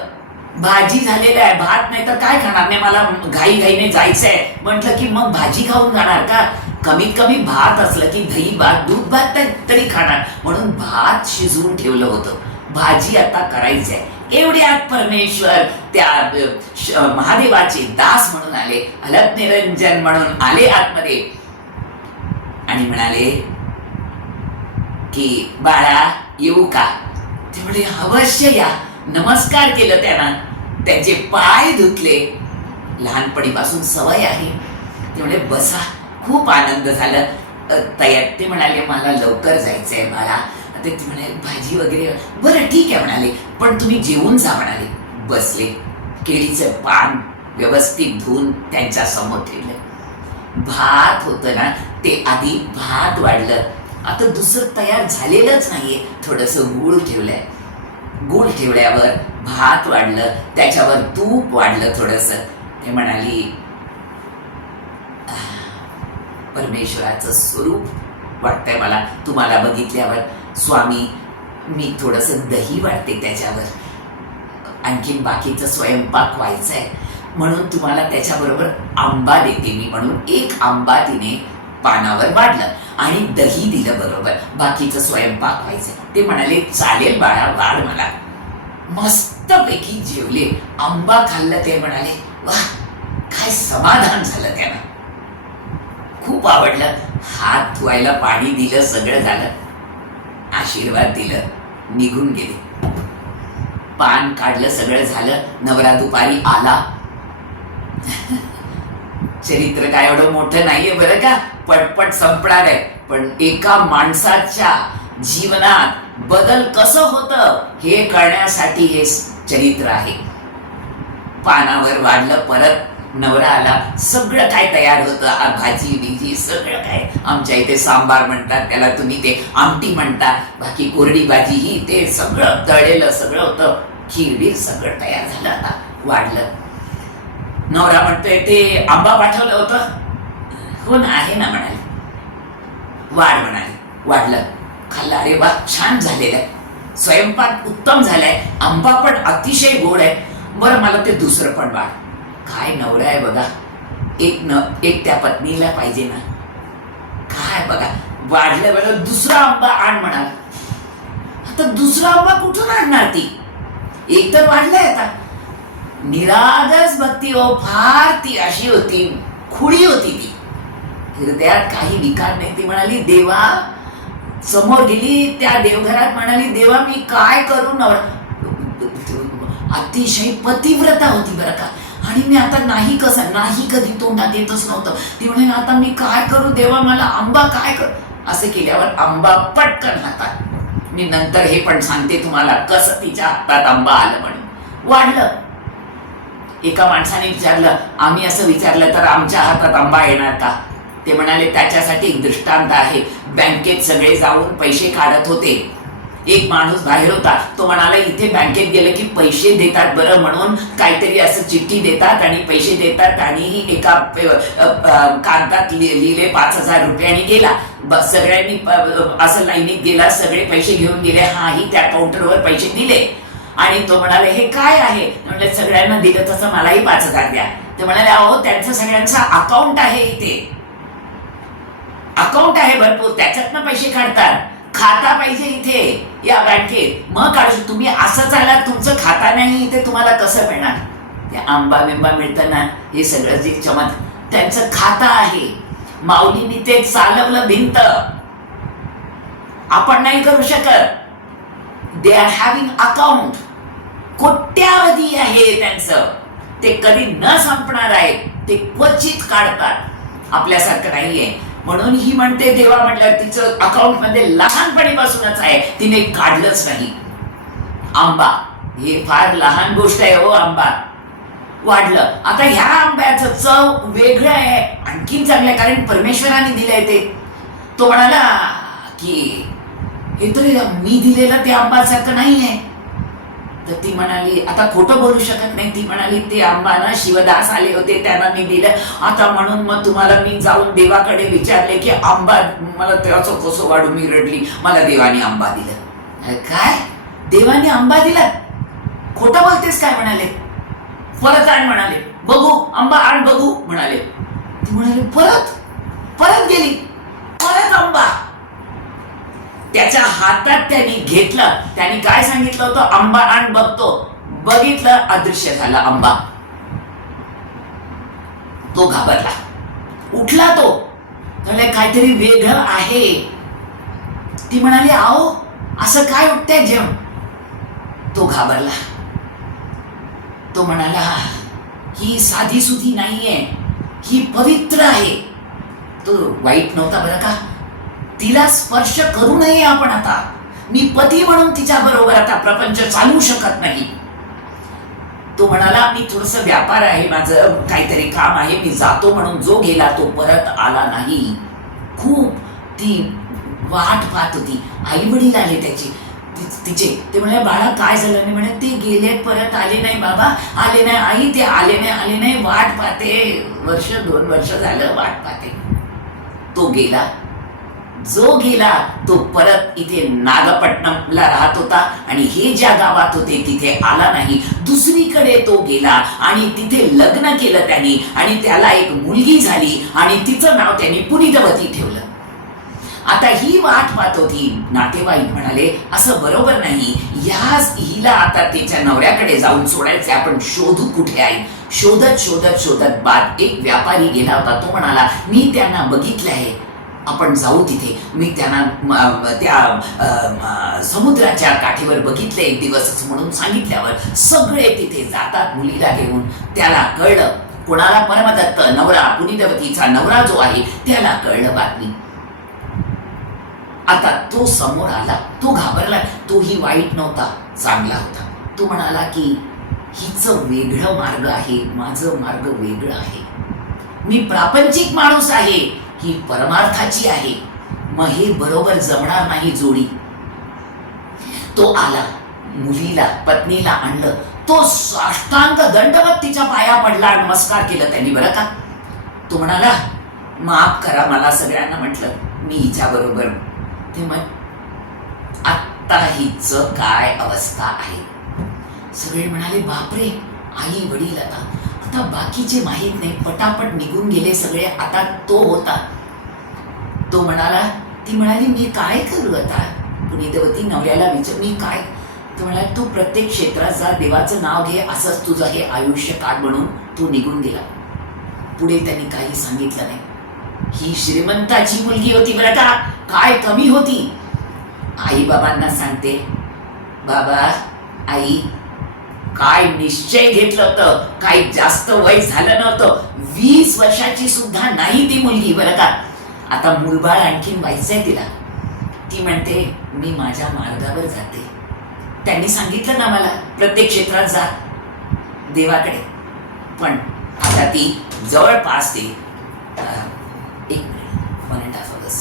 भाजी झालेली आहे, भात नाही तर काय खाणार, नाही मला घाईने जायचंय म्हटलं की मग भाजी खाऊन जाणार का? कमीत कमी भात असलं की दही भात, दूध भात तरी खाणार. म्हणून भात शिजवून ठेवलं होतं, भाजी आता करायची आहे. एवढ्यात परमेश्वर त्या महादेवाचे दास म्हणून आले, अलग निरंजन म्हणून आले आतमध्ये आणि म्हणाले की बाळा येऊ का? ते म्हणे अवश्य या. नमस्कार केलं त्यांना, त्यांचे पाय धुतले, लहानपणीपासून सवय आहे. ते म्हणे बसा. खूप आनंद झाला. ते म्हणाले मला लवकर जायचंय बाळा. ते म्हणाले भाजी वगैरे, बरं ठीक आहे म्हणाले, पण तुम्ही जेवून जा म्हणाले. बसले, केळीचं पान व्यवस्थित धुवून त्यांच्या समोर ठेवलं. भात होतं ना, ते आधी भात वाढलं, आता दुसरं तयार झालेलंच नाहीये, थोडंसं गूळ ठेवलंय. गूळ ठेवल्यावर भात वाढलं, त्याच्यावर तूप वाढलं थोडंसं. ते म्हणाली परमेश्वराचं स्वरूप वाटतंय मला तुम्हाला बघितल्यावर. स्वामी, मी थोडंसं दही वाढते त्याच्यावर, आणखीन बाकीचं स्वयंपाक व्हायचंय म्हणून तुम्हाला त्याच्याबरोबर आंबा देते मी. म्हणून एक आंबा तिने पानावर वाढलं आणि दही दिलं बरोबर, बाकीचं स्वयंपाक व्हायचंय. ते म्हणाले चालेल बाळा, वाढ मला. मस्तपैकी जेवले, आंबा खाल्लं. ते म्हणाले वाह, काय समाधान झालं त्यांना, खूप आवडलं. हात धुवायला पाणी दिलं, सगळं झालं, आशीर्वाद दिलं, निघून गेले. पान काढलं, सगळं झालं. नवरा दुपारी आला. चरित्र काय एवढं मोठं नाहीये बरं का, पटपट संपणार आहे, पण एका माणसाच्या जीवनात बदल कसं होतं हे कळण्यासाठी हे चरित्र आहे. पानावर वाढलं, परत नवरा आला, सगळं काय तयार होतं, भाजी बिजी सगळं काय. आमच्या इथे सांबार म्हणतात त्याला, तुम्ही ते आमटी म्हणता, बाकी कोरडी भाजी ही ते सगळं तळलेलं सगळं होतं, खीर सगळं तयार झालं. आता वाढलं. नवरा म्हणतोय ते आंबा पाठवलं होतं? हो ना, आहे ना म्हणाले. वाढ म्हणाले. वाढलं, खाल्लं. अरे वा, छान झालेलं आहे, स्वयंपाक उत्तम झालाय, आंबा पण अतिशय गोड आहे. बरं मला ते दुसरं पण वाढ. काय नवरा आहे बघा, एक त्या पत्नीला पाहिजे ना, काय बघा. वाढलं बरं, दुसरा आंबा आण म्हणाला. आता दुसरा आंबा कुठून आणणार ती? एक तर वाढलाय. आता निरागस भक्ती हो, फार ती अशी होती, खुडी होती ती, हृदयात काही विकार नाही. ती म्हणाली देवा, समोर गेली त्या देवघरात, म्हणाली देवा मी काय करू. नवरा अतिशय पतिव्रता होती बरं का, आणि मी आता नाही कधी तोंडात येतच नव्हतं. ती म्हणे आता मी काय करू देवा, मला आंबा काय करू. असं केल्यावर आंबा पटकन हातात. मी नंतर हे पण सांगते तुम्हाला कसं तिच्या हातात आंबा आलं म्हणून. वाढलं. एका माणसाने विचारलं, आम्ही असं विचारलं तर आमच्या हातात आंबा येणार का? ते म्हणाले त्याच्यासाठी एक दृष्टांत आहे. बँकेत सगळे जाऊन पैसे काढत होते, एक माणूस बाहेर होता. तो म्हणाला इथे बँकेत गेले की पैसे देतात बरं, म्हणून काहीतरी असं चिठ्ठी देतात आणि पैसे देतात, आणि एका कागदात लिहिले 5,000 रुपये आणि गेला. सगळ्यांनी असं लाईनीत गेला, सगळे पैसे घेऊन गेले. हाही त्या काउंटरवर पैसे दिले आणि तो म्हणाले हे काय आहे? म्हणजे सगळ्यांना दिलं तसं मलाही 5,000 द्या. ते म्हणाले अहो त्यांचं सगळ्यांचा अकाउंट आहे, इथे अकाउंट आहे भरपूर, त्याच्यातनं पैसे काढतात. खाता पाहिजे इथे या बँकेत, मग काढू. तुम्ही असं चालला, तुमचं खाता नाही इथे, तुम्हाला कसं मिळणार? ते आंबा बिंबा मिळतं ना, हे सगळं जे चमत, त्यांचं खाता आहे. माऊलींनी ते चालवलं भिंत, आपण नाही करू शकत. दे आर हॅव्हिंग अकाउंट, कोट्यावधी आहे त्यांचं, ते कधी न संपणार आहे, ते क्वचित काढतात, आपल्यासारखं नाहीये. म्हणून ही म्हणते देवा म्हटलं तिचं अकाउंट मध्ये लहानपणीपासूनच आहे, तिने काढलंच नाही. आंबा हे फार लहान गोष्ट आहे हो, आंबा वाढलं. आता ह्या आंब्याचं चव वेगळं आहे, आणखीन चांगलं आहे, कारण परमेश्वराने दिलंय ते. तो म्हणाला की हे तरी मी दिलेलं ते आंबासारखं नाही आहे. तर ती म्हणाली, आता खोटं बोलू शकत नाही, ती म्हणाली ते आंबा ना शिवदास आले होते त्यांना मी दिलं, आता म्हणून मग तुम्हाला मी जाऊन देवाकडे विचारले की आंबा, मला त्याचं कसं वाढू, मी रडली, मला देवाने आंबा दिलं. काय देवाने आंबा दिला? खोटं बोलतेस काय म्हणाले. परत आण म्हणाले, बघू आंबा आण बघू म्हणाले. ती म्हणाली परत परत गेली, परत आंबा त्याच्या हातात त्यांनी घेतलं. त्यांनी काय सांगितलं होतं, आंबा आण बघतो. बघितलं, अदृश्य झाला आंबा. तो घाबरला, उठला, तो काहीतरी वेगळं आहे. ती म्हणाली, आओ असं काय उठतंय जेवण. तो घाबरला. तो म्हणाला, ही साधी सुधी नाहीये, ही पवित्र आहे. तो वाईट नव्हता बरं का. तिला स्पर्श करू नये आपण आता. मी पती म्हणून तिच्या बरोबर आता प्रपंच चालू शकत नाही. तो म्हणाला, मी थोडस व्यापार आहे, माझं काहीतरी काम आहे, मी जातो. म्हणून जो गेला तो परत आला नाही. खूप ती वाट पाहत होती. आई वडील आले त्याची, तिचे. ते म्हणाले, बाळा काय झालं नाही. म्हणे, ते गेले, परत आले नाही. बाबा आले नाही. आई ते आले नाही, वाट पाहते, वर्ष 2 वर्ष झालं वाट पाहते. तो गेला. जो गेला तो परत इथे नागपट्टणमला राहत होता आणि हे ज्या गावात होते तिथे आला नाही. दुसरीकडे तो गेला आणि तिथे लग्न केलं त्यांनी आणि त्याला एक मुलगी झाली आणि तिचं नाव त्यांनी पुनीतवती ठेवलं. आता ही वाट पाहत होती. नातेवाईक म्हणाले, असं बरोबर नाही, हिला आता तिच्या नवऱ्याकडे जाऊन सोडायचे, आपण शोधू कुठे आहे. शोधत शोधत शोधत बाद एक व्यापारी गेला होता. तो म्हणाला, मी त्यांना बघितले आहे, आपण जाऊ तिथे. मी त्यांना त्या समुद्राच्या काठीवर बघितले एक दिवसच म्हणून सांगितल्यावर सगळे तिथे जातात मुलीला घेऊन. त्याला कळलं, कोणाला, परमदत्त नवरा, पुनीतवतीचा नवरा जो आहे त्याला कळलं बातमी. आता तो समोर आला. तो घाबरला. तोही वाईट नव्हता, चांगला होता. तो म्हणाला की हिचं वेगळं मार्ग आहे, माझं मार्ग वेगळं आहे. मी प्रापंचिक माणूस आहे, ही परमार्थाची आहे. मग हे बरोबर जमणार नाही जोडी. तो आला, मुलीला, पत्नीला आणलं. तो साष्टांग दंडवत तिच्या पाया पडला, नमस्कार केलं त्यांनी बरं का. तो म्हणाला, माफ करा, मला सगळ्यांना म्हटलं मी हिच्या बरोबर. ते मग आता हिच काय अवस्था आहे. सगळे म्हणाले, बापरे, आई वडील आता बाकीचे माहित नाही, पटापट निघून गेले सगळे. आता तो होता. तो म्हणाला, ती म्हणाली, मी काय करू आता. पुनीतवती नवऱ्याला विचार, मी काय. तो म्हणाला, तू प्रत्येक क्षेत्रात जा, देवाचं नाव घे, असंच तुझं हे आयुष्य काढ. म्हणून तो निघून गेला. पुढे त्यांनी काही सांगितलं नाही. ही श्रीमंताची मुलगी होती बरं का, काय कमी होती. आई बाबांना सांगते, बाबा, आई, काय निश्चय घेतलं होतं, काही जास्त वय झालं नव्हतं, 20 वर्षाची सुद्धा नाही ती मुलगी बरं का. आता मुलबाळ आणखीन व्हायचंय तिला. ती म्हणते, मी माझ्या मार्गावर जाते. त्यांनी सांगितलं ना मला, प्रत्येक क्षेत्रात जा देवाकडे. पण आता ती जवळपास ते 1.5 hours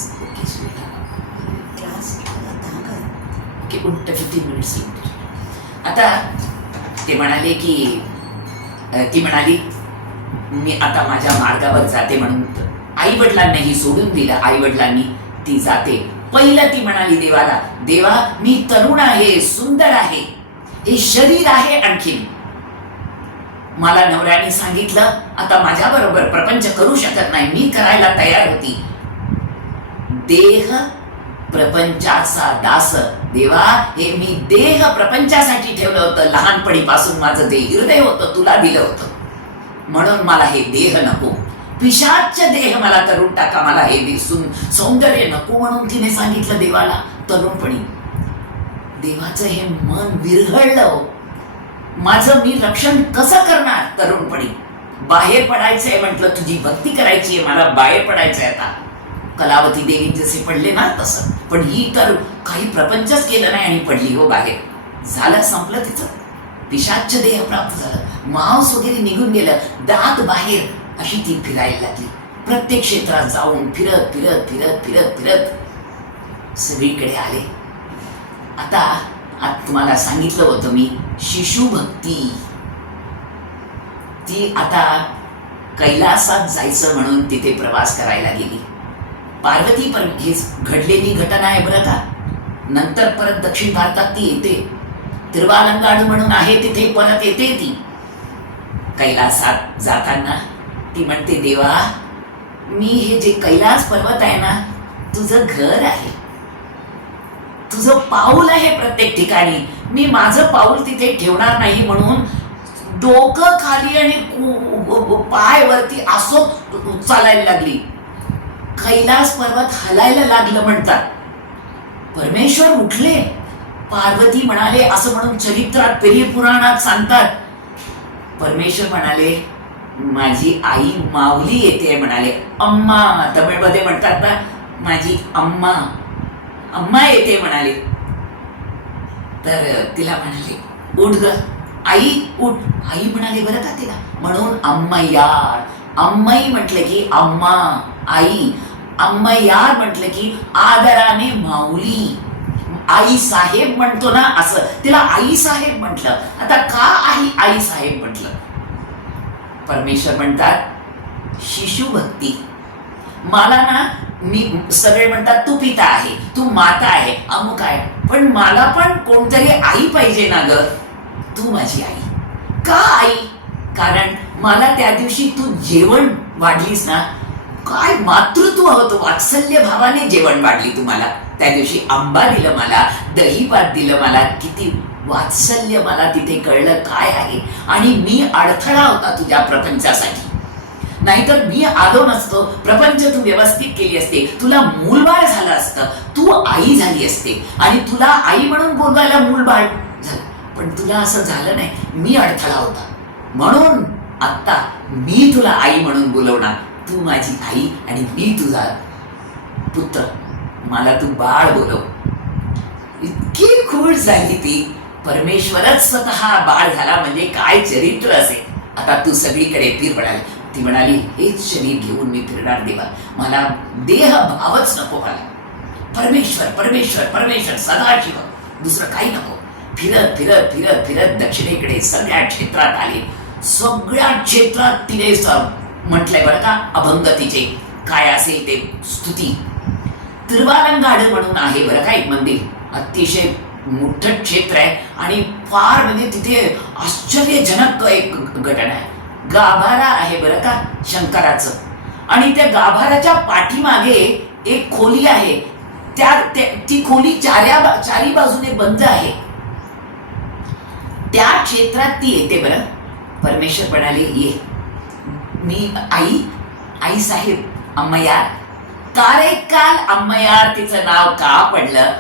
ओके, 15 minutes. आता ते म्हणाले की, ती म्हणाली, मी आता माझ्या मार्गावर जाते. म्हणून आई वडिलांनाही सोडून दिलं. आई वडिलांनी ती जाते. पहिलं ती म्हणाली देवाला, देवा, मी तरुण आहे, सुंदर आहे, हे शरीर आहे, आणखीन मला नवऱ्याने सांगितलं आता माझ्या बरोबर प्रपंच करू शकत नाही. मी करायला तयार होती. देह प्रपंचाचा दास. देवा, हे मी देह प्रपंचासाठी ठेवलं होतं. लहानपणीपासून माझं ते हृदय होतं, तुला दिलं होतं. म्हणून मला हे देह नको. पिशाच्च देह मला तरुण टाका, मला हे दिसून सौंदर्य नको. म्हणून तिने सांगितलं देवाला तरुणपणी. देवाचं हे मन विरघळलं. माझं मी रक्षण कसं करणार तरुणपणी. बाहेर पडायचंय म्हटलं, तुझी भक्ती करायची आहे, मला बाहेर पडायचंय. आता कलावती देवी जसे पडले ना तसं. पण ही तर काही प्रपंचच केलं नाही आणि पडली हो बाहेर. झालं, संपलं तिचं. पिशाच्च देह प्राप्त झालं. मांस वगैरे निघून गेलं, दात बाहेर. अशी ती फिरायला लागली. प्रत्येक क्षेत्रात जाऊन फिरत फिरत फिरत फिरत फिरत सगळीकडे आले. आता आज तुम्हाला सांगितलं होतं मी, शिशुभक्ती ती आता कैलासात जायचं म्हणून तिथे प्रवास करायला गेली. पार्वती पण हीच घडलेली घटना आहे बरं का. नंतर परत दक्षिण भारतात ती येते, तिरुवालंगाड म्हणून आहे तिथे परत येते ती. कैलासात जाताना ती म्हणते, देवा मी हे जे कैलास पर्वत आहे ना, तुझं घर आहे, तुझं पाऊल आहे प्रत्येक ठिकाणी. मी माझं पाऊल तिथे ठेवणार नाही म्हणून डोकं खाली आणि पाय वरती असं चालायला लागली. कैलास पर्वत हलायला लागलं म्हणतात. परमेश्वर उठले, पार्वती म्हणाले असं म्हणून चरित्रात पेरिय पुराणात सांगतात. परमेश्वर म्हणाले, माझी आई माऊली येते म्हणाले. अम्मा तमिळमध्ये म्हणतात ना, माझी अम्मा अम्मा येते म्हणाले. तर तिला म्हणाले, उठ ग आई उठ. आई म्हणाले बरं का तिला, म्हणून अम्मयार. अम्माई म्हटलं की अम्मा आई, अम्मयार म्हटलं की आदराने माऊली. आई साहेब म्हणतो ना, असं तिला आई साहेब म्हटलं. आता का आई साहेब म्हटलं? परमेश्वर म्हणतात, शिशुभक्ती. मला ना, मी सगळे म्हणतात तू पिता आहे, तू माता आहे, अमुक आहे, पण मला पण कोणतरी आई पाहिजे ना ग. तू माझी आई. का आई? कारण मला त्या दिवशी तू जेवण वाढलीस ना, काय मातृत्व होतं, वात्सल्य भावाने जेवण वाढली तुम्हाला. त्या दिवशी आंबा दिलं मला, दहीभात दिलं मला, किती वात्सल्य मला तिथे कळलं काय आहे. आणि मी अडथळा होता तुझ्या प्रपंचासाठी, नाहीतर मी आलो नसतो, प्रपंच तू व्यवस्थित केली असते, तुला मूलबाळ झालं असतं, तू आई झाली असते आणि तुला आई म्हणून बोलवायला मूलबाळ झालं. पण तुला असं झालं नाही, मी अडथळा होता. म्हणून आता मी तुला आई म्हणून बोलवणार. तू माझी आई आणि मी तुझा पुत्र, मला तू बाळ बोलव. इतकी खुश झाली ती. परमेश्वरच स्वतः बाळ झाला म्हणजे काय चरित्र असेल. आता तू सगळीकडे फिर म्हणाली. ती म्हणाली, हेच शरीर घेऊन मी फिरणार देवा, मला देह भावच नको मला. परमेश्वर परमेश्वर परमेश्वर सदाशिव, दुसरं काही नको. फिरत फिरत फिरत फिरत दक्षिणेकडे सगळ्या क्षेत्रात आले. सगळ्या क्षेत्रात तिने म्हटलंय बरं का, अभंग तिचे काय असेल ते स्तुती. तिरुवालंगाड म्हणून आहे बरं का एक मंदिर, अतिशय मोठं क्षेत्र आहे आणि फार म्हणजे तिथे आश्चर्यजनक एक घटना आहे. गाभारा आहे बरं का शंकराचं, आणि त्या गाभाराच्या पाठीमागे एक खोली आहे. ती खोली चारी बाजूने बंद आहे. त्या क्षेत्रात ती येते बरं. परमेश्वर म्हणाले, ये मी आई साहेब अम्मयार. कारेकाल अम्मयार तिचं नाव का पडलं?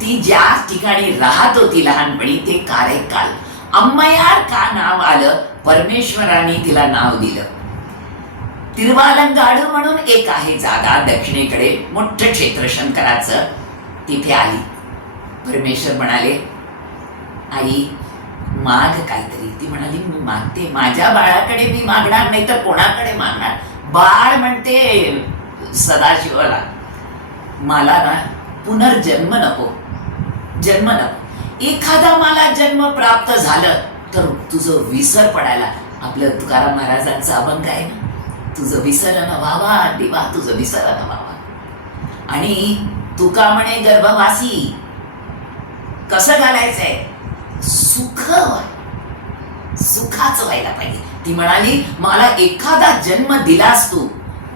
ती ज्या ठिकाणी राहत होती लहानपणी ते कारेकाल. अम्मयार का नाव आलं? परमेश्वराने तिला नाव दिलं. तिरुवालंगाड म्हणून एक आहे जागा दक्षिणेकडे, मोठं क्षेत्र शंकराचं, तिथे आली. परमेश्वर म्हणाले, आई माग काहीतरी. ती म्हणाली, मी मागते, माझ्या बाळाकडे मी मागणार, नाही तर कोणाकडे मागणार? बाळ म्हणते सदाशिवाला, मला ना पुनर्जन्म नको, जन्म नको. एखादा मला जन्म प्राप्त झालं तर तुझं विसर पडायला. आपलं तुकाराम महाराजांचा अभंग आहे ना, तुझं विसरण व्हावा देवा, तुझं विसरण व्हावा. आणि तुका म्हणे गर्भवासी कसं घालायचंय? सुखाचं व्हायला पाहिजे. ती म्हणाली, मला एखादा जन्म दिलास तू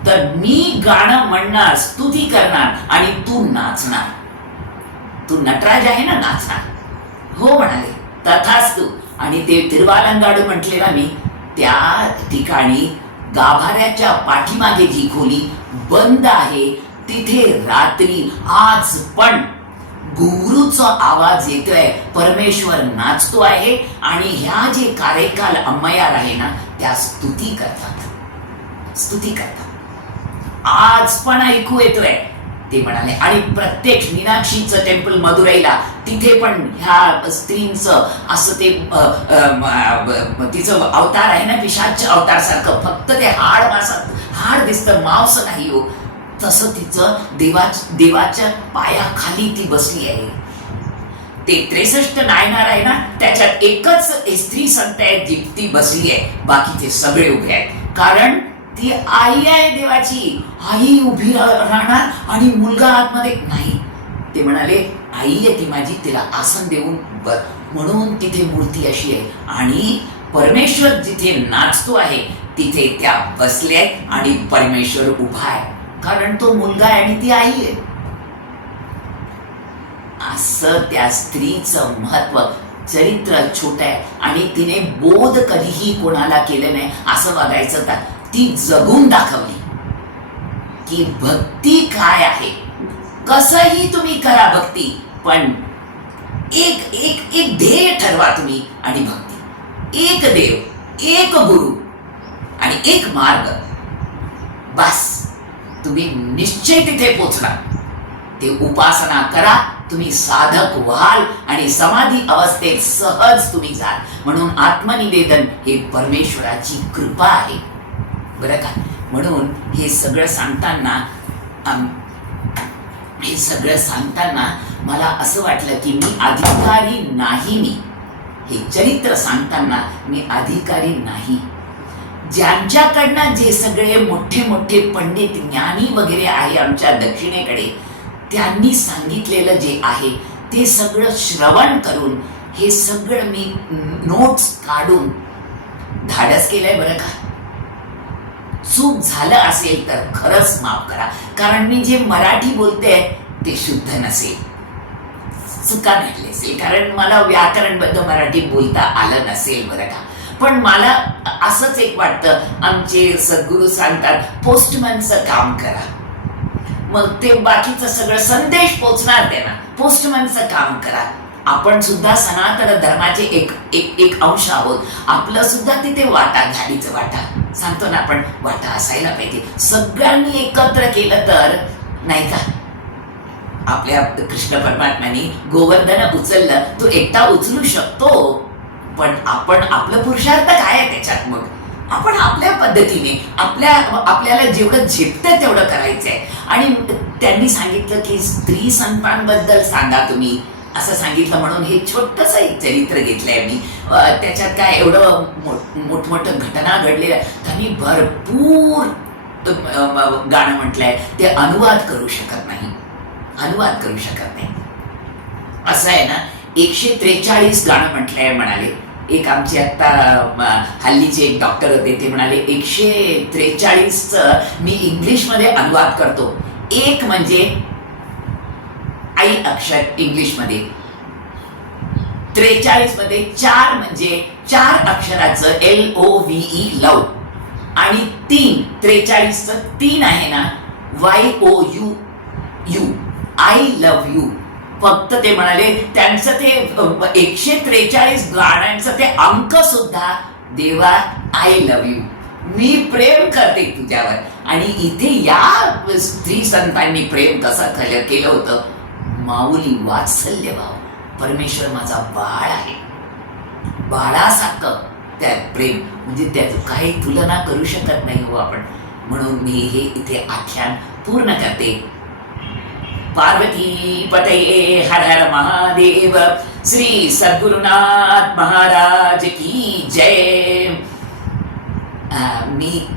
तर मी गाणं म्हणणार, स्तुती करणार आणि तू नाचणार. तू नटराज आहे ना, नाचणार. हो म्हणाले, तथास्तु. आणि ते तिरुवालंगाड म्हटले ना मी, त्या ठिकाणी गाभाऱ्याच्या पाठीमागे जी खोली बंद आहे तिथे रात्री आज पण घुंगरूचा आवाज येतोय. परमेश्वर नाचतो आहे आणि ह्या जे कारेकाल अम्मयार आहे ना, त्या स्तुती करतात. आज पण ऐकू येतोय ते म्हणाले. आणि प्रत्येक मीनाक्षीचं टेम्पल मदुरैला, तिथे पण ह्या स्त्रींचं असं ते तिचं अवतार आहे ना, पिशाच अवतार सारखं, फक्त ते हाड दिसतं, मांस नाही हो. तसं तिचं देवाच्या पायाखाली ती बसली आहे. ते 63 नायनार आहे ना, त्याच्यात एकच स्त्री संत आहे जी ती बसली आहे, बाकीचे सगळे उभे आहेत. कारण ती आई आहे देवाची. आई उभी राहणार आणि मुलगा आतमध्ये नाही. ते म्हणाले आई आहे ती माझी, तिला आसन देऊन म्हणून तिथे मूर्ती अशी आहे. आणि परमेश्वर जिथे नाचतो आहे तिथे त्या बसल्या आहेत आणि परमेश्वर उभा आहे, कारण तो मुलगा आहे आणि ती आई आहे. असं त्या स्त्रीचं महत्व, चरित्र छोट आहे आणि तिने बोध कधीही कोणाला केलं नाही असं वागायचं. का ती जगून दाखवली की भक्ती काय आहे. कसंही तुम्ही करा भक्ती, पण एक एक एक ध्येय ठरवा तुम्ही आणि भक्ती. एक देव, एक गुरु आणि एक मार्ग, बस तुम्ही निश्चय तिथे पोचणार. ते उपासना करा, तुम्ही साधक व्हाल आणि समाधी अवस्थेत सहज तुम्ही जाल. म्हणून आत्मनिवेदन हे परमेश्वराची कृपा आहे बरं का. म्हणून हे सगळं सांगताना मला असं वाटलं की मी अधिकारी नाही. मी हे चरित्र सांगताना मी अधिकारी नाही. ज्यांच्याकडनं जे सगळे मोठे मोठे पंडित ज्ञानी वगैरे आहे आमच्या दक्षिणेकडे, त्यांनी सांगितलेलं जे आहे ते सगळं श्रवण करून हे सगळं मी नोट्स काढून धाडस केलंय बरं का. चूक झालं असेल तर खरंच माफ करा, कारण मी जे मराठी बोलते ते शुद्ध नसेल, चुका घडली असेल, कारण मला व्याकरणबद्ध मराठी बोलता आलं नसेल बरं का. पण मला असंच एक वाटतं, आमचे सद्गुरू सांगतात पोस्टमनचं काम करा, मग ते बाकीचं सगळं संदेश पोचणार त्यांना. पोस्टमनचं काम करा. आपण सुद्धा सनातन धर्माचे एक अंश आहोत. आपलं सुद्धा तिथे वाटा, गाडीचं वाटा सांगतो ना आपण, वाटा असायला पाहिजे. सगळ्यांनी एकत्र केलं तर, नाही का. आपल्या कृष्ण परमात्म्याने गोवर्धन उचललं, तो एकटा उचलू शकतो, पण आपण आपलं पुरुषार्थ काय आहे त्याच्यात. मग आपण आपल्या पद्धतीने आपल्याला जेवढं झेपतं तेवढं करायचंय. आणि त्यांनी सांगितलं की स्त्री संतांबद्दल सांगा तुम्ही, असं सांगितलं. म्हणून हे छोटस एक चरित्र घेतलंय मी. त्याच्यात काय एवढं मोठमोठं घटना घडलेल्या, त्यांनी भरपूर गाणं म्हटलंय, ते अनुवाद करू शकत नाही. असं आहे ना, 143 गाणं म्हटलंय म्हणाले. एक आमचे आता हल्लीचे एक डॉक्टर होते, ते म्हणाले 143चं मी इंग्लिशमध्ये अनुवाद करतो. एक म्हणजे आई अक्षर इंग्लिशमध्ये, 43 मध्ये 4 म्हणजे 4 अक्षराचं LOVE लव, आणि 43चं 3 आहे ना YOU आय लव्ह यू. फक्त ते म्हणाले त्यांचं ते 143 गाण्यांचं ते अंक सुद्धा, देवा आय लव्ह यू, मी प्रेम करते तुझ्यावर. आणि इथे या स्त्री संतांनी प्रेम कसं केलं होतं, माऊली वात्सल्य भाव, परमेश्वर माझा बाळ आहे, बाळासारखं त्यात प्रेम, म्हणजे त्यात काही तुलना करू शकत नाही हो आपण. म्हणून मी हे इथे आख्यान पूर्ण करते. पार्वती पतये हर हर महादेव. श्री सद्गुरुनाथ महाराज की जय.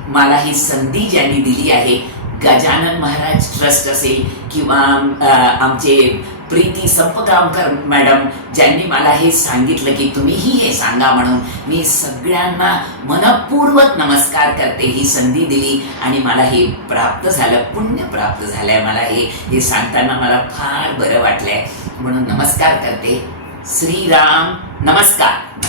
मला ही संधी ज्यांनी दिली आहे, गजानन महाराज ट्रस्ट असेल किंवा आमचे प्रीती संपगामकर मॅडम, ज्यांनी मला हे सांगितलं की तुम्हीही हे सांगा म्हणून, मी सगळ्यांना मनपूर्वक नमस्कार करते. ही संधी दिली आणि मला हे प्राप्त झालं, पुण्य प्राप्त झालंय मला. हे सांगताना मला फार बरं वाटलंय, म्हणून नमस्कार करते. श्रीराम. नमस्कार.